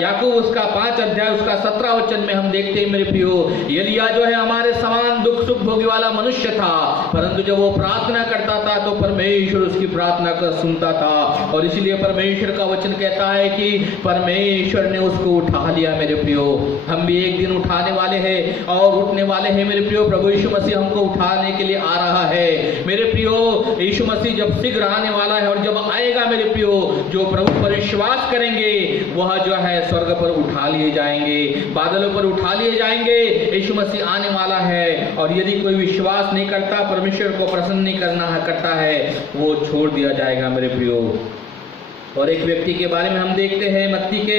याकूब उसका 5 अध्याय उसका 17 वचन में हम देखते हैं मेरे प्रियो, एलिया जो है हमारे समान दुख सुख भोगी वाला मनुष्य था, परंतु जब वो प्रार्थना करता था तो परमेश्वर उसकी प्रार्थना को सुनता था। और इसलिए परमेश्वर का वचन कहता है कि परमेश्वर ने उसको उठा लिया। मेरे प्रियो, हम भी एक दिन उठाने वाले हैं और उठने वाले हैं मेरे प्रियो। प्रभु यीशु मसीह हमको उठाने के लिए आ रहा है मेरे प्रियो। यीशु मसीह जब शीघ्र आने वाला है और जब आएगा मेरे प्रियो, जो प्रभु पर विश्वास करेंगे वह जो है स्वर्ग पर उठा लिए जाएंगे, बादलों पर उठा लिए जाएंगे। यीशु मसीह आने वाला है और यदि कोई विश्वास नहीं करता, परमेश्वर को प्रसन्न नहीं करता है, वो छोड़ दिया जाएगा मेरे प्रियो। और एक व्यक्ति के बारे में हम देखते हैं मत्ती के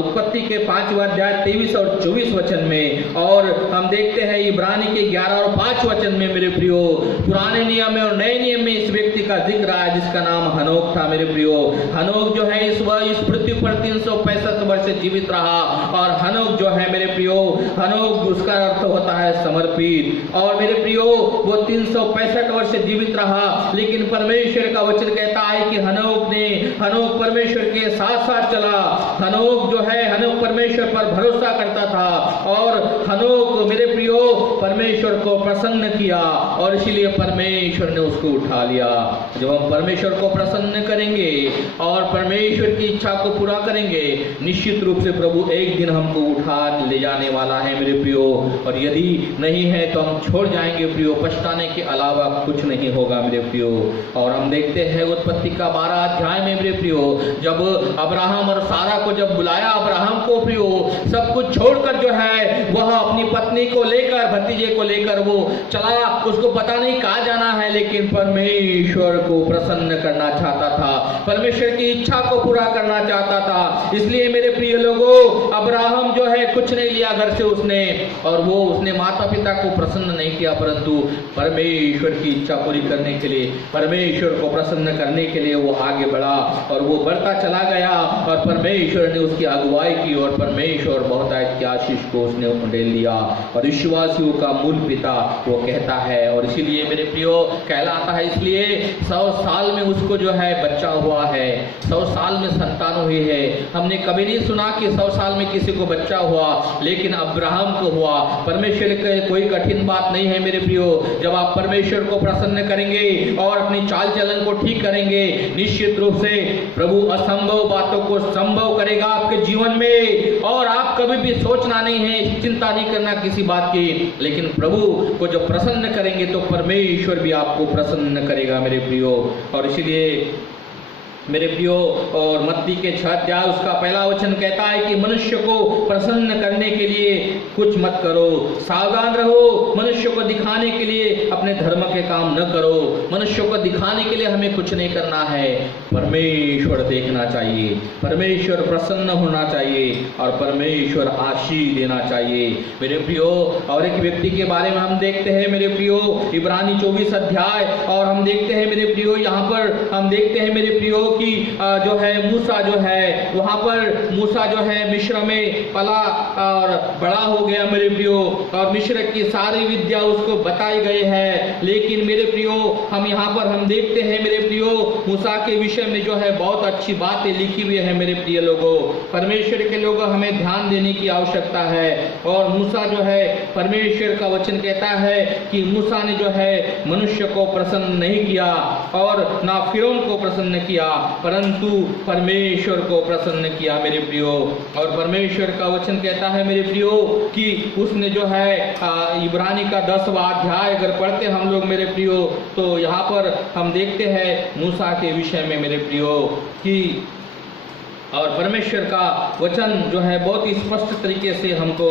उत्पत्ति के 5वां अध्याय 23 और 24 वचन में, और हम देखते हैं इब्रानी के 11 और 5 वचन में मेरे प्रियो। पुराने नियम में और नए नियम में इस व्यक्ति का जिक्र आया जिसका नाम हनोक था मेरे प्रियो। हनोक जो है इस पृथ्वी पर 365 वर्ष से जीवित रहा। और हनोक जो है मेरे प्रियो, हनोक उसका अर्थ होता है समर्पित। और मेरे प्रियो, वो 365 वर्ष से जीवित रहा, लेकिन परमेश्वर का वचन कहता है कि हनोक परमेश्वर के साथ साथ चला। हनोक जो है, हनोक परमेश्वर पर भरोसा करता था और हनोक मेरे प्रियो परमेश्वर को प्रसन्न किया और इसीलिए परमेश्वर ने उसको उठा लिया। जब हम परमेश्वर को प्रसन्न करेंगे और परमेश्वर की इच्छा को पूरा करेंगे, निश्चित रूप से प्रभु एक दिन हमको उठा ले जाने वाला है मेरे प्रियो। और यदि नहीं है तो हम छोड़ जाएंगे प्रियो, पछताने के अलावा कुछ नहीं होगा मेरे प्रियो। और हम देखते हैं उत्पत्ति का 12 अध्याय में मेरे प्रियो, जब अब्राहम और सारा को जब बुलाया, अब्राहम को प्रियो सब कुछ छोड़कर जो है वह अपनी पत्नी को लेकर, भतीजे को लेकर वो चला। उसको पता नहीं कहाँ जाना है, लेकिन परमेश्वर को प्रसन्न करना चाहता था, परमेश्वर की इच्छा को पूरा करना चाहता था। इसलिए मेरे प्रिय लोगों, अब्राहम जो है कुछ नहीं लिया घर से उसने, और वो उसने माता पिता को प्रसन्न नहीं किया, परंतु परमेश्वर की इच्छा पूरी करने के लिए, परमेश्वर को प्रसन्न करने के लिए वो आगे बढ़ा और वो बढ़ता चला गया। और परमेश्वर ने उसकी अगुवाई की और परमेश्वर बहुतायत की आशीष को उसने ले लिया। और विश्वासियों का मूल पिता वो कहता है, और इसीलिए मेरे प्रियो कहलाता है। इसलिए 100 साल में उसको जो है बच्चा हुआ है, 100 साल में संतान हुई है। हमने कभी नहीं सुना कि 100 साल में किसी को बच्चा हुआ, लेकिन अब्राहम को हुआ। परमेश्वर के कोई कठिन बात नहीं है मेरे प्रियो। जब आप परमेश्वर को प्रसन्न करेंगे और अपनी चाल चलन को ठीक करेंगे, निश्चित रूप से प्रभु असंभव बातों को संभव करेगा आपके जीवन में। और आप कभी भी सोचना नहीं है, चिंता नहीं करना किसी बात की, लेकिन प्रभु को जब प्रसन्न करेंगे तो परमेश्वर भी आपको प्रसन्न करेगा मेरे प्रियो। और इसलिए मेरे प्रियो, और मत्ती के 6 अध्याय उसका पहला वचन कहता है कि मनुष्य को प्रसन्न करने के लिए कुछ मत करो, सावधान रहो। मनुष्य को दिखाने के लिए अपने धर्म के काम न करो, मनुष्य को दिखाने के लिए हमें कुछ नहीं करना है। परमेश्वर देखना चाहिए, परमेश्वर प्रसन्न होना चाहिए और परमेश्वर आशीष देना चाहिए मेरे प्रियो। और एक व्यक्ति के बारे में हम देखते हैं मेरे प्रियो, इब्रानी 24 अध्याय, और हम देखते हैं मेरे प्रियो, यहाँ पर हम देखते हैं मेरे प्रियो कि जो है मूसा जो है, वहां पर मूसा जो है मिस्र में पला और बड़ा हो गया मेरे प्रियो, और मिस्र की सारी विद्या उसको बताई गई है। लेकिन मेरे प्रियो, हम यहाँ पर हम देखते हैं मेरे प्रियो, मूसा के विषय में जो है बहुत अच्छी बातें लिखी हुई है मेरे प्रिय लोगों। परमेश्वर के लोगों, हमें ध्यान देने की आवश्यकता है। और मूसा जो है, परमेश्वर का वचन कहता है कि मूसा ने जो है मनुष्य को प्रसन्न नहीं किया और ना फिरौन को प्रसन्न किया, परंतु परमेश्वर को प्रसन्न किया मेरे प्रियो। और परमेश्वर का वचन कहता है मेरे प्रियो कि उसने जो है इब्रानी का 10वां अध्याय अगर पढ़ते हम लोग मेरे प्रियो, तो यहाँ पर हम देखते हैं मूसा के विषय में मेरे प्रियो कि और परमेश्वर का वचन जो है बहुत ही स्पष्ट तरीके से हमको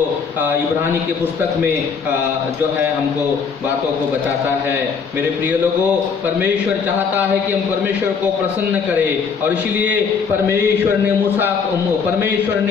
इब्रानी के पुस्तक में जो है हमको बातों को बताता है। मेरे प्रिय लोगों, परमेश्वर चाहता है कि हम परमेश्वर को प्रसन्न करें, और इसलिए परमेश्वर ने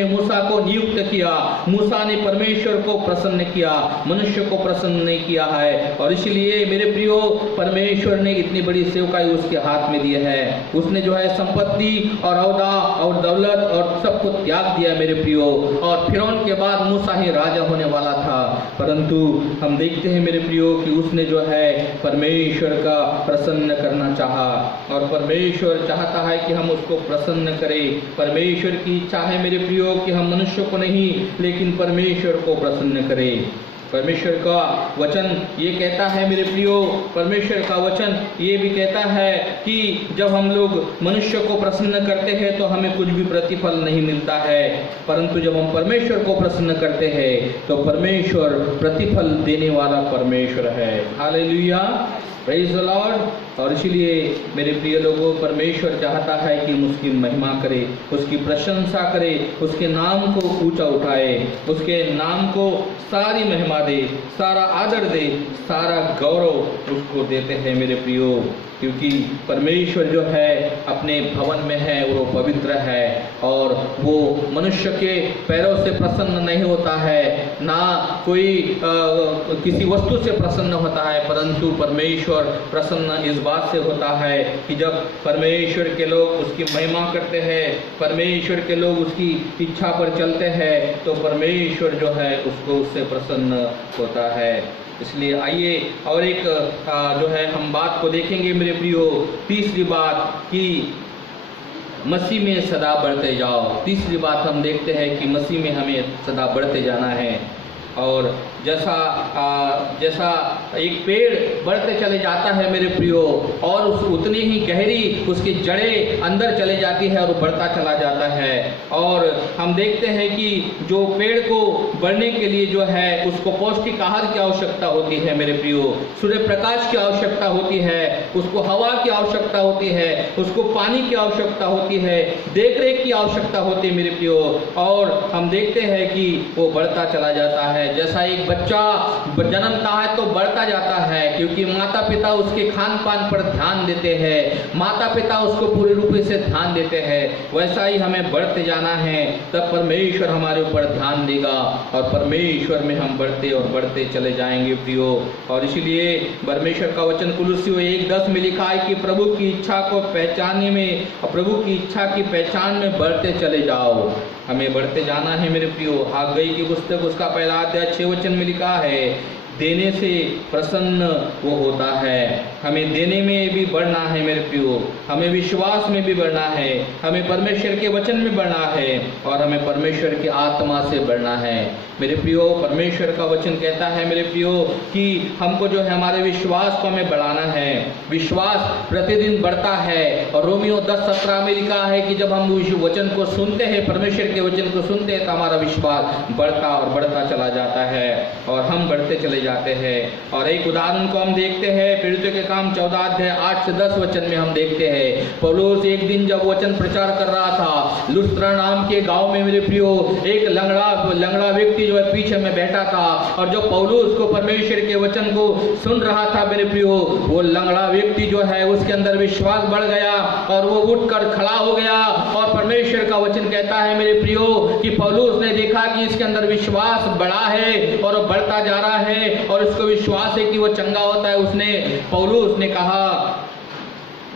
मूसा को नियुक्त किया। मूसा ने परमेश्वर को प्रसन्न किया, मनुष्य को प्रसन्न नहीं किया है। और इसलिए मेरे प्रियो, परमेश्वर ने इतनी बड़ी सेवकाई उसके हाथ में दी है। उसने जो है संपत्ति और औदा और दौलत और सब कुछ त्याग दिया मेरे प्रियो, और फिरौन के बाद मूसा ही राजा होने वाला था। परंतु हम देखते हैं मेरे प्रियो कि उसने जो है परमेश्वर का प्रसन्न करना चाहा, और परमेश्वर चाहता है कि हम उसको प्रसन्न करें। परमेश्वर की इच्छा है मेरे प्रियो कि हम मनुष्य को नहीं लेकिन परमेश्वर को प्रसन्न करें। परमेश्वर का वचन ये कहता है मेरे प्रियो, परमेश्वर का वचन ये भी कहता है कि जब हम लोग मनुष्य को प्रसन्न करते हैं तो हमें कुछ भी प्रतिफल नहीं मिलता है, परंतु जब हम परमेश्वर को प्रसन्न करते हैं तो परमेश्वर प्रतिफल देने वाला परमेश्वर है। Hallelujah, praise the Lord. और इसलिए मेरे प्रिय लोगों, परमेश्वर चाहता है कि हम उसकी महिमा करें, उसकी प्रशंसा करें, उसके नाम को ऊंचा उठाए, उसके नाम को सारी महिमा दे, सारा आदर दे, सारा गौरव उसको देते हैं मेरे प्रियो। क्योंकि परमेश्वर जो है अपने भवन में है, वो पवित्र है, और वो मनुष्य के पैरों से प्रसन्न नहीं होता है, ना कोई किसी वस्तु से प्रसन्न होता है, परंतु परमेश्वर प्रसन्न इस बात से होता है कि जब परमेश्वर के लोग उसकी महिमा करते हैं, परमेश्वर के लोग उसकी इच्छा पर चलते हैं, तो परमेश्वर जो है उसको उससे प्रसन्न होता है। इसलिए आइए और एक जो है हम बात को देखेंगे मेरे प्रियो। तीसरी बात कि मसीह में सदा बढ़ते जाओ। तीसरी बात हम देखते हैं कि मसीह में हमें सदा बढ़ते जाना है। और जैसा एक पेड़ बढ़ते चले जाता है मेरे प्रियो, और उतनी ही गहरी उसकी जड़ें अंदर चले जाती है और बढ़ता चला जाता है। और हम देखते हैं कि जो पेड़ को बढ़ने के लिए जो है उसको पौष्टिक आहार की आवश्यकता होती है मेरे प्रियो, सूर्य प्रकाश की आवश्यकता होती है, उसको हवा की आवश्यकता होती है, उसको पानी की आवश्यकता होती है, देखरेख की आवश्यकता होती है मेरे प्रियो। और हम देखते हैं कि वो बढ़ता चला जाता है। जैसा एक बच्चा जन्मता है तो बढ़ता जाता है, क्योंकि माता पिता उसके खान पान पर ध्यान देते हैं, माता पिता उसको पूरे रूप से ध्यान देते हैं। वैसा ही हमें बढ़ते जाना है, तब परमेश्वर हमारे ऊपर ध्यान देगा और परमेश्वर में हम बढ़ते और बढ़ते चले जाएंगे प्रियो। और इसलिए परमेश्वर का वचन कुलुस्सियों 1:10 में लिखा है कि प्रभु की इच्छा को पहचानने में और प्रभु की इच्छा की पहचान में बढ़ते चले जाओ। हमें बढ़ते जाना है मेरे प्रियो। हागई की पुस्तक उसका पहला अध्याय 6 वचन में लिखा है, देने से प्रसन्न वो होता है। हमें देने में भी बढ़ना है मेरे प्रियो, हमें विश्वास में भी बढ़ना है, हमें परमेश्वर के वचन में बढ़ना है, और हमें परमेश्वर की आत्मा से बढ़ना है मेरे प्रियो। परमेश्वर का वचन कहता है मेरे प्रियो कि हमको जो है हमारे विश्वास को हमें बढ़ाना है। विश्वास प्रतिदिन बढ़ता है, और रोमियो 10:17 में लिखा है कि जब हम उस वचन को सुनते हैं, परमेश्वर के वचन को सुनते हैं, तो हमारा विश्वास बढ़ता और बढ़ता चला जाता है और हम बढ़ते चले जाते हैं। और एक उदाहरण को हम देखते हैं, प्रेरितों के काम 14 अध्याय 8 से 10 वचन में हम देखते हैं, पौलुस एक दिन जब वचन प्रचार कर रहा था, लुस्त्रा नाम के गांव में मेरे प्रियो एक लंगड़ा व्यक्ति जो है पीछे में बैठा था, और जो पौलुस को परमेश्वर के वचन को सुन रहा था मेरे प्रियो, वो लंगड़ा व्यक्ति जो है उसके अंदर विश्वास बढ़ गया और वो उठकर खड़ा हो गया। और परमेश्वर का वचन कहता है मेरे प्रियो कि पौलुस ने देखा कि इसके अंदर विश्वास बढ़ा है और बढ़ता जा रहा है और उसको विश्वास है कि वो चंगा होता है। पौलुस ने कहा,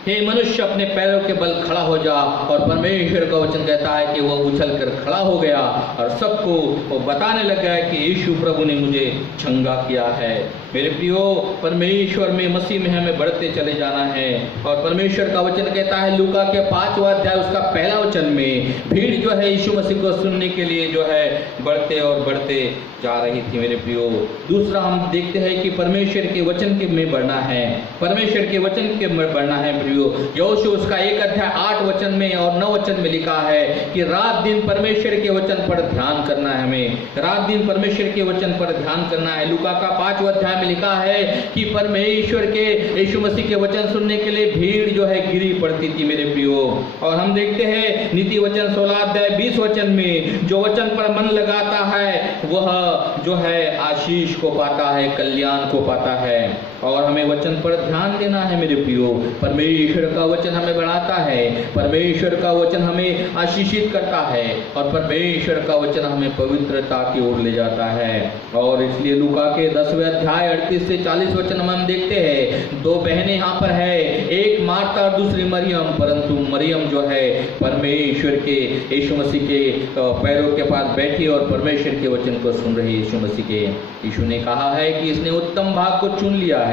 हे मनुष्य, अपने पैरों के बल खड़ा हो जा। और परमेश्वर का वचन कहता है कि वो उछल कर खड़ा हो गया और सबको वो बताने लग गया कि यीशु प्रभु ने मुझे चंगा किया है। मेरे प्रियो, परमेश्वर में, मसीह में हमें बढ़ते चले जाना है। और परमेश्वर का वचन कहता है लूका के 5वां अध्याय उसका पहला वचन में, भीड़ जो है यीशु मसीह को सुनने के लिए जो है बढ़ते और बढ़ते जा रही थी मेरे प्रियो। दूसरा हम देखते हैं कि परमेश्वर के वचन के में बढ़ना है, परमेश्वर के वचन के में बढ़ना है प्रियो। प्रियो। यहोशू उसका 1 अध्याय 8 वचन में और 9 वचन में लिखा है कि रात दिन परमेश्वर के वचन पर ध्यान करना है, हमें रात दिन परमेश्वर के वचन पर ध्यान करना है। लूका का 5वां अध्याय में लिखा है कि परमेश्वर के यीशु मसीह के वचन सुनने के लिए भीड़ जो है गिरी पड़ती थी मेरे प्रियो। और हम देखते हैं नीति वचन 16 अध्याय 20 वचन में, जो वचन पर मन लगाता है वह जो है आशीष को पाता है, कल्याण को पाता है। और हमें वचन पर ध्यान देना है मेरे प्रियो। परमेश्वर का वचन हमें बढ़ाता है, परमेश्वर का वचन हमें आशीषित करता है और परमेश्वर का वचन हमें पवित्रता की ओर ले जाता है। और इसलिए लूका के 10वें अध्याय 38 से 40 वचन में हम देखते हैं 2 बहनें यहाँ पर है, एक मार्था और दूसरी मरियम। परंतु मरियम जो है परमेश्वर के यीशु मसीह के पैरों के पास बैठी और परमेश्वर के वचन को सुन रही। यीशु मसीह के यीशु ने कहा है कि इसने उत्तम भाग को चुन लिया है।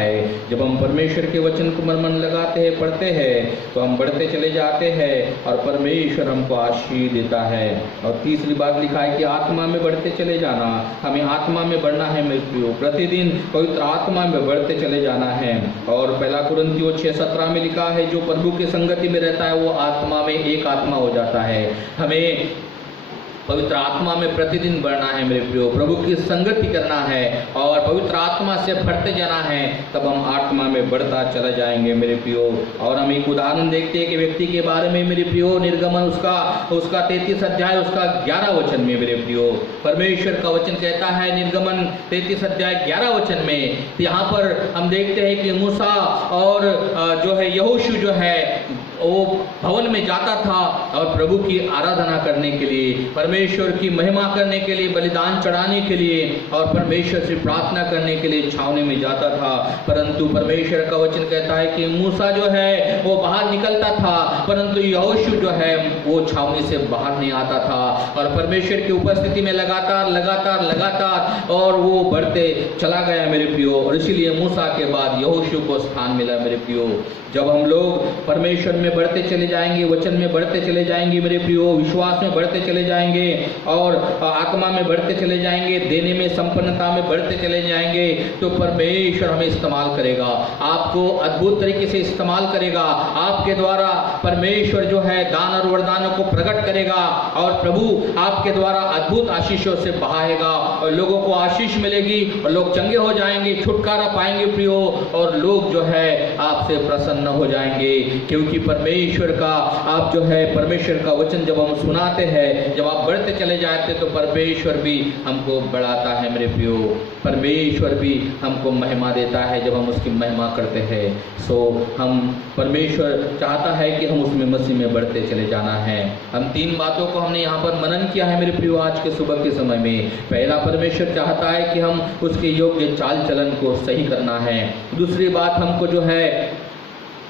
जब हम परमेश्वर के वचन को मन लगाते हैं, पढ़ते हैं, तो हम बढ़ते चले जाते हैं और परमेश्वर हमको आशीष देता है। और तीसरी बात लिखा है कि आत्मा में बढ़ते चले जाना, हमें आत्मा में बढ़ना है मेरे प्रियो, प्रतिदिन पवित्र आत्मा में बढ़ते चले जाना है। और 1 कुरिन्थियों 6:17 में लिखा है, जो प्रभु की संगति में रहता है वो आत्मा में एक आत्मा हो जाता है। हमें पवित्र आत्मा में प्रतिदिन बढ़ना है मेरे प्रियो, प्रभु की संगति करना है और पवित्र आत्मा से भरते जाना है, तब हम आत्मा में बढ़ता चले जाएंगे मेरे प्रियो। और हम एक उदाहरण देखते हैं कि व्यक्ति के बारे में मेरे प्रियो, निर्गमन उसका 33 अध्याय उसका 11 वचन में मेरे प्रियो, परमेश्वर का वचन कहता है निर्गमन 33 अध्याय 11 वचन में, यहाँ पर हम देखते हैं कि मूसा और जो है यहोशू जो है वो भवन में जाता था और प्रभु की आराधना करने के लिए, परमेश्वर की महिमा करने के लिए, बलिदान चढ़ाने के लिए और परमेश्वर से प्रार्थना करने के लिए छावनी में जाता था। परंतु परमेश्वर का वचन कहता है कि मूसा जो है वो बाहर निकलता था, परंतु यहोशू जो है वो छावनी से बाहर नहीं आता था। और परमेश्वर की उपस्थिति में लगातार और वो बढ़ते चला गया मेरे प्रियो। और इसीलिए मूसा के बाद यहोशू को स्थान मिला मेरे प्रियो। जब हम लोग परमेश्वर में बढ़ते चले जाएंगे, वचन में बढ़ते चले जाएंगे मेरे प्रियो, विश्वास में बढ़ते चले जाएंगे और आत्मा में बढ़ते चले जाएंगे, देने में संपन्नता में बढ़ते चले जाएंगे, तो परमेश्वर हमें इस्तेमाल करेगा, आपको अद्भुत तरीके से इस्तेमाल करेगा। आपके द्वारा परमेश्वर जो है दान और वरदानों को प्रकट करेगा और प्रभु आपके द्वारा अद्भुत आशीषों से बहाएगा और लोगों को आशीष मिलेगी और लोग चंगे हो जाएंगे, छुटकारा पाएंगे प्रियो, और लोग जो है आपसे प्रसन्न हो जाएंगे। क्योंकि परमेश्वर का आप जो है परमेश्वर का वचन जब हम सुनाते हैं, जब आप बढ़ते चले जाते तो परमेश्वर भी हमको बढ़ाता है मेरे प्रियो, परमेश्वर भी हमको महिमा देता है जब हम उसकी महिमा करते हैं। सो हम परमेश्वर चाहता है कि हम उसमें मसीह में बढ़ते चले जाना है। हम 3 बातों को हमने यहाँ पर मनन किया है मेरे प्रियो आज के सुबह के समय में। पहला, परमेश्वर चाहता है कि हम उसके योग्य चाल चलन को सही करना है। दूसरी बात, हमको जो है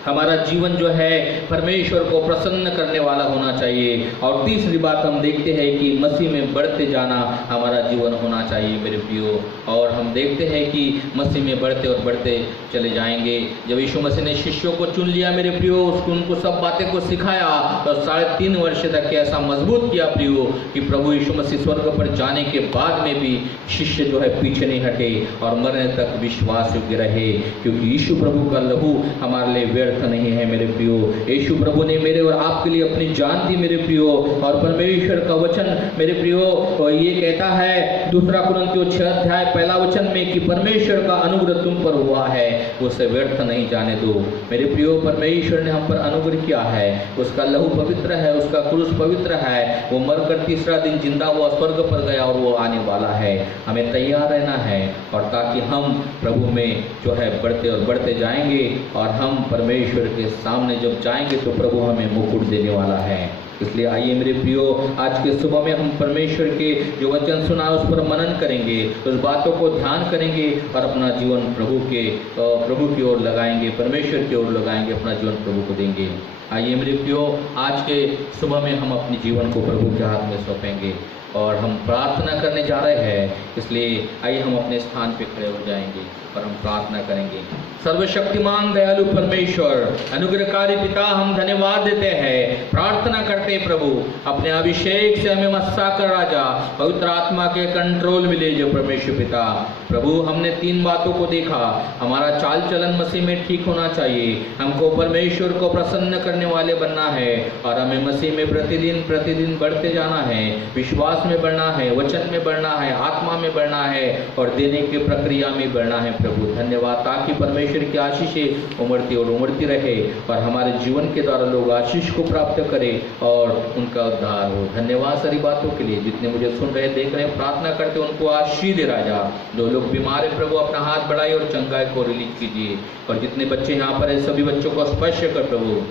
हमारा जीवन जो है परमेश्वर को प्रसन्न करने वाला होना चाहिए। और तीसरी बात हम देखते हैं कि मसीह में बढ़ते जाना हमारा जीवन होना चाहिए मेरे प्रियो। और हम देखते हैं कि मसीह में बढ़ते और बढ़ते चले जाएंगे। जब यीशु मसीह ने शिष्यों को चुन लिया मेरे प्रियो, उसको उनको सब बातें को सिखाया तो 3.5 वर्ष तक ऐसा मजबूत किया प्रियो कि प्रभु यीशु मसीह स्वर्ग पर जाने के बाद में भी शिष्य जो है पीछे नहीं हटे और मरने तक विश्वास योग्य रहे। क्योंकि यीशु प्रभु का लहू हमारे लिए व्यर्थ नहीं है मेरे प्रियो। यीशु प्रभु ने मेरे और आपके लिए अपनी जान दी मेरे प्रियो। और परमेश्वर का वचन मेरे प्रियो ये कहता है 2 कुरिन्थियों 6 अध्याय 1 वचन में कि परमेश्वर का अनुग्रह तुम पर हुआ है, उसे व्यर्थ नहीं जाने दो मेरे प्रियो। परमेश्वर ने हम पर अनुग्रह किया है, उसका लहू पवित्र है, उसका क्रूस पवित्र है, वो मरकर तीसरा दिन जिंदा हुआ, स्वर्ग पर गया और वो आने वाला है। हमें तैयार रहना है और ताकि हम प्रभु में जो है बढ़ते और बढ़ते जाएंगे और हम परमेश्वर के सामने जब जाएंगे तो प्रभु हमें मुकुट देने वाला है। इसलिए आइए मेरे प्रियो, आज के सुबह में हम परमेश्वर के जो वचन सुना उस पर मनन करेंगे, उस बातों को ध्यान करेंगे और अपना जीवन प्रभु की ओर लगाएंगे, परमेश्वर की ओर लगाएंगे, अपना जीवन प्रभु को देंगे। आइए मेरे प्रियो, आज के सुबह में हम अपने जीवन को प्रभु के हाथ में सौंपेंगे। और हम प्रार्थना करने जा रहे हैं। इसलिए आइए हम अपने स्थान पे खड़े हो जाएंगे और हम प्रार्थना करेंगे। सर्वशक्तिमान दयालु परमेश्वर, अनुग्रहकारी पिता, हम धन्यवाद देते हैं, प्रार्थना करते हैं प्रभु, अपने अभिषेक से हमें मस्सा कर राजा, पवित्र आत्मा के कंट्रोल में ले जाओ परमेश्वर पिता। प्रभु, हमने 3 बातों को देखा। हमारा चाल चलन मसीह में ठीक होना चाहिए, हमको परमेश्वर को प्रसन्न करने वाले बनना है और हमें मसीह में प्रतिदिन बढ़ते जाना है, विश्वास में बढ़ना है, वचन में बढ़ना है, आत्मा में बढ़ना है और देने की प्रक्रिया में बढ़ना है। प्रभु धन्यवाद, ताकि परमेश्वर की आशीषें उमड़ती और उमड़ती रहे और हमारे जीवन के द्वारा लोग आशीष को प्राप्त करें और उनका उद्धार हो। धन्यवाद सारी बातों के लिए। जितने मुझे सुन रहे, देख रहे, प्रार्थना करते उनको आशीष दे राजा। जो लोग बीमार है प्रभु, अपना हाथ बढ़ाइए और चंगाई को रिलीज कीजिए। और जितने बच्चे यहाँ पर है, सभी बच्चों को स्पर्श कर प्रभु।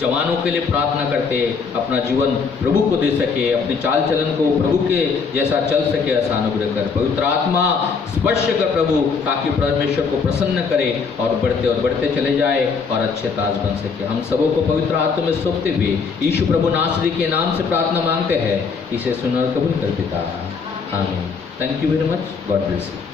जवानों के लिए प्रार्थना करते, अपना जीवन प्रभु को दे सके, अपने चाल चलन को प्रभु के जैसा चल सके, ऐसा अनुग्रह कर। पवित्र आत्मा स्पर्श कर प्रभु, ताकि परमेश्वर को प्रसन्न करे और बढ़ते चले जाए और अच्छे ताज बन सके। हम सबों को पवित्र आत्मा में सौंपते हुए यीशु प्रभु नासरी के नाम से प्रार्थना मांगते हैं। इसे सुनकर कबूल कर पिता, आमीन। Thank you very much. God bless you.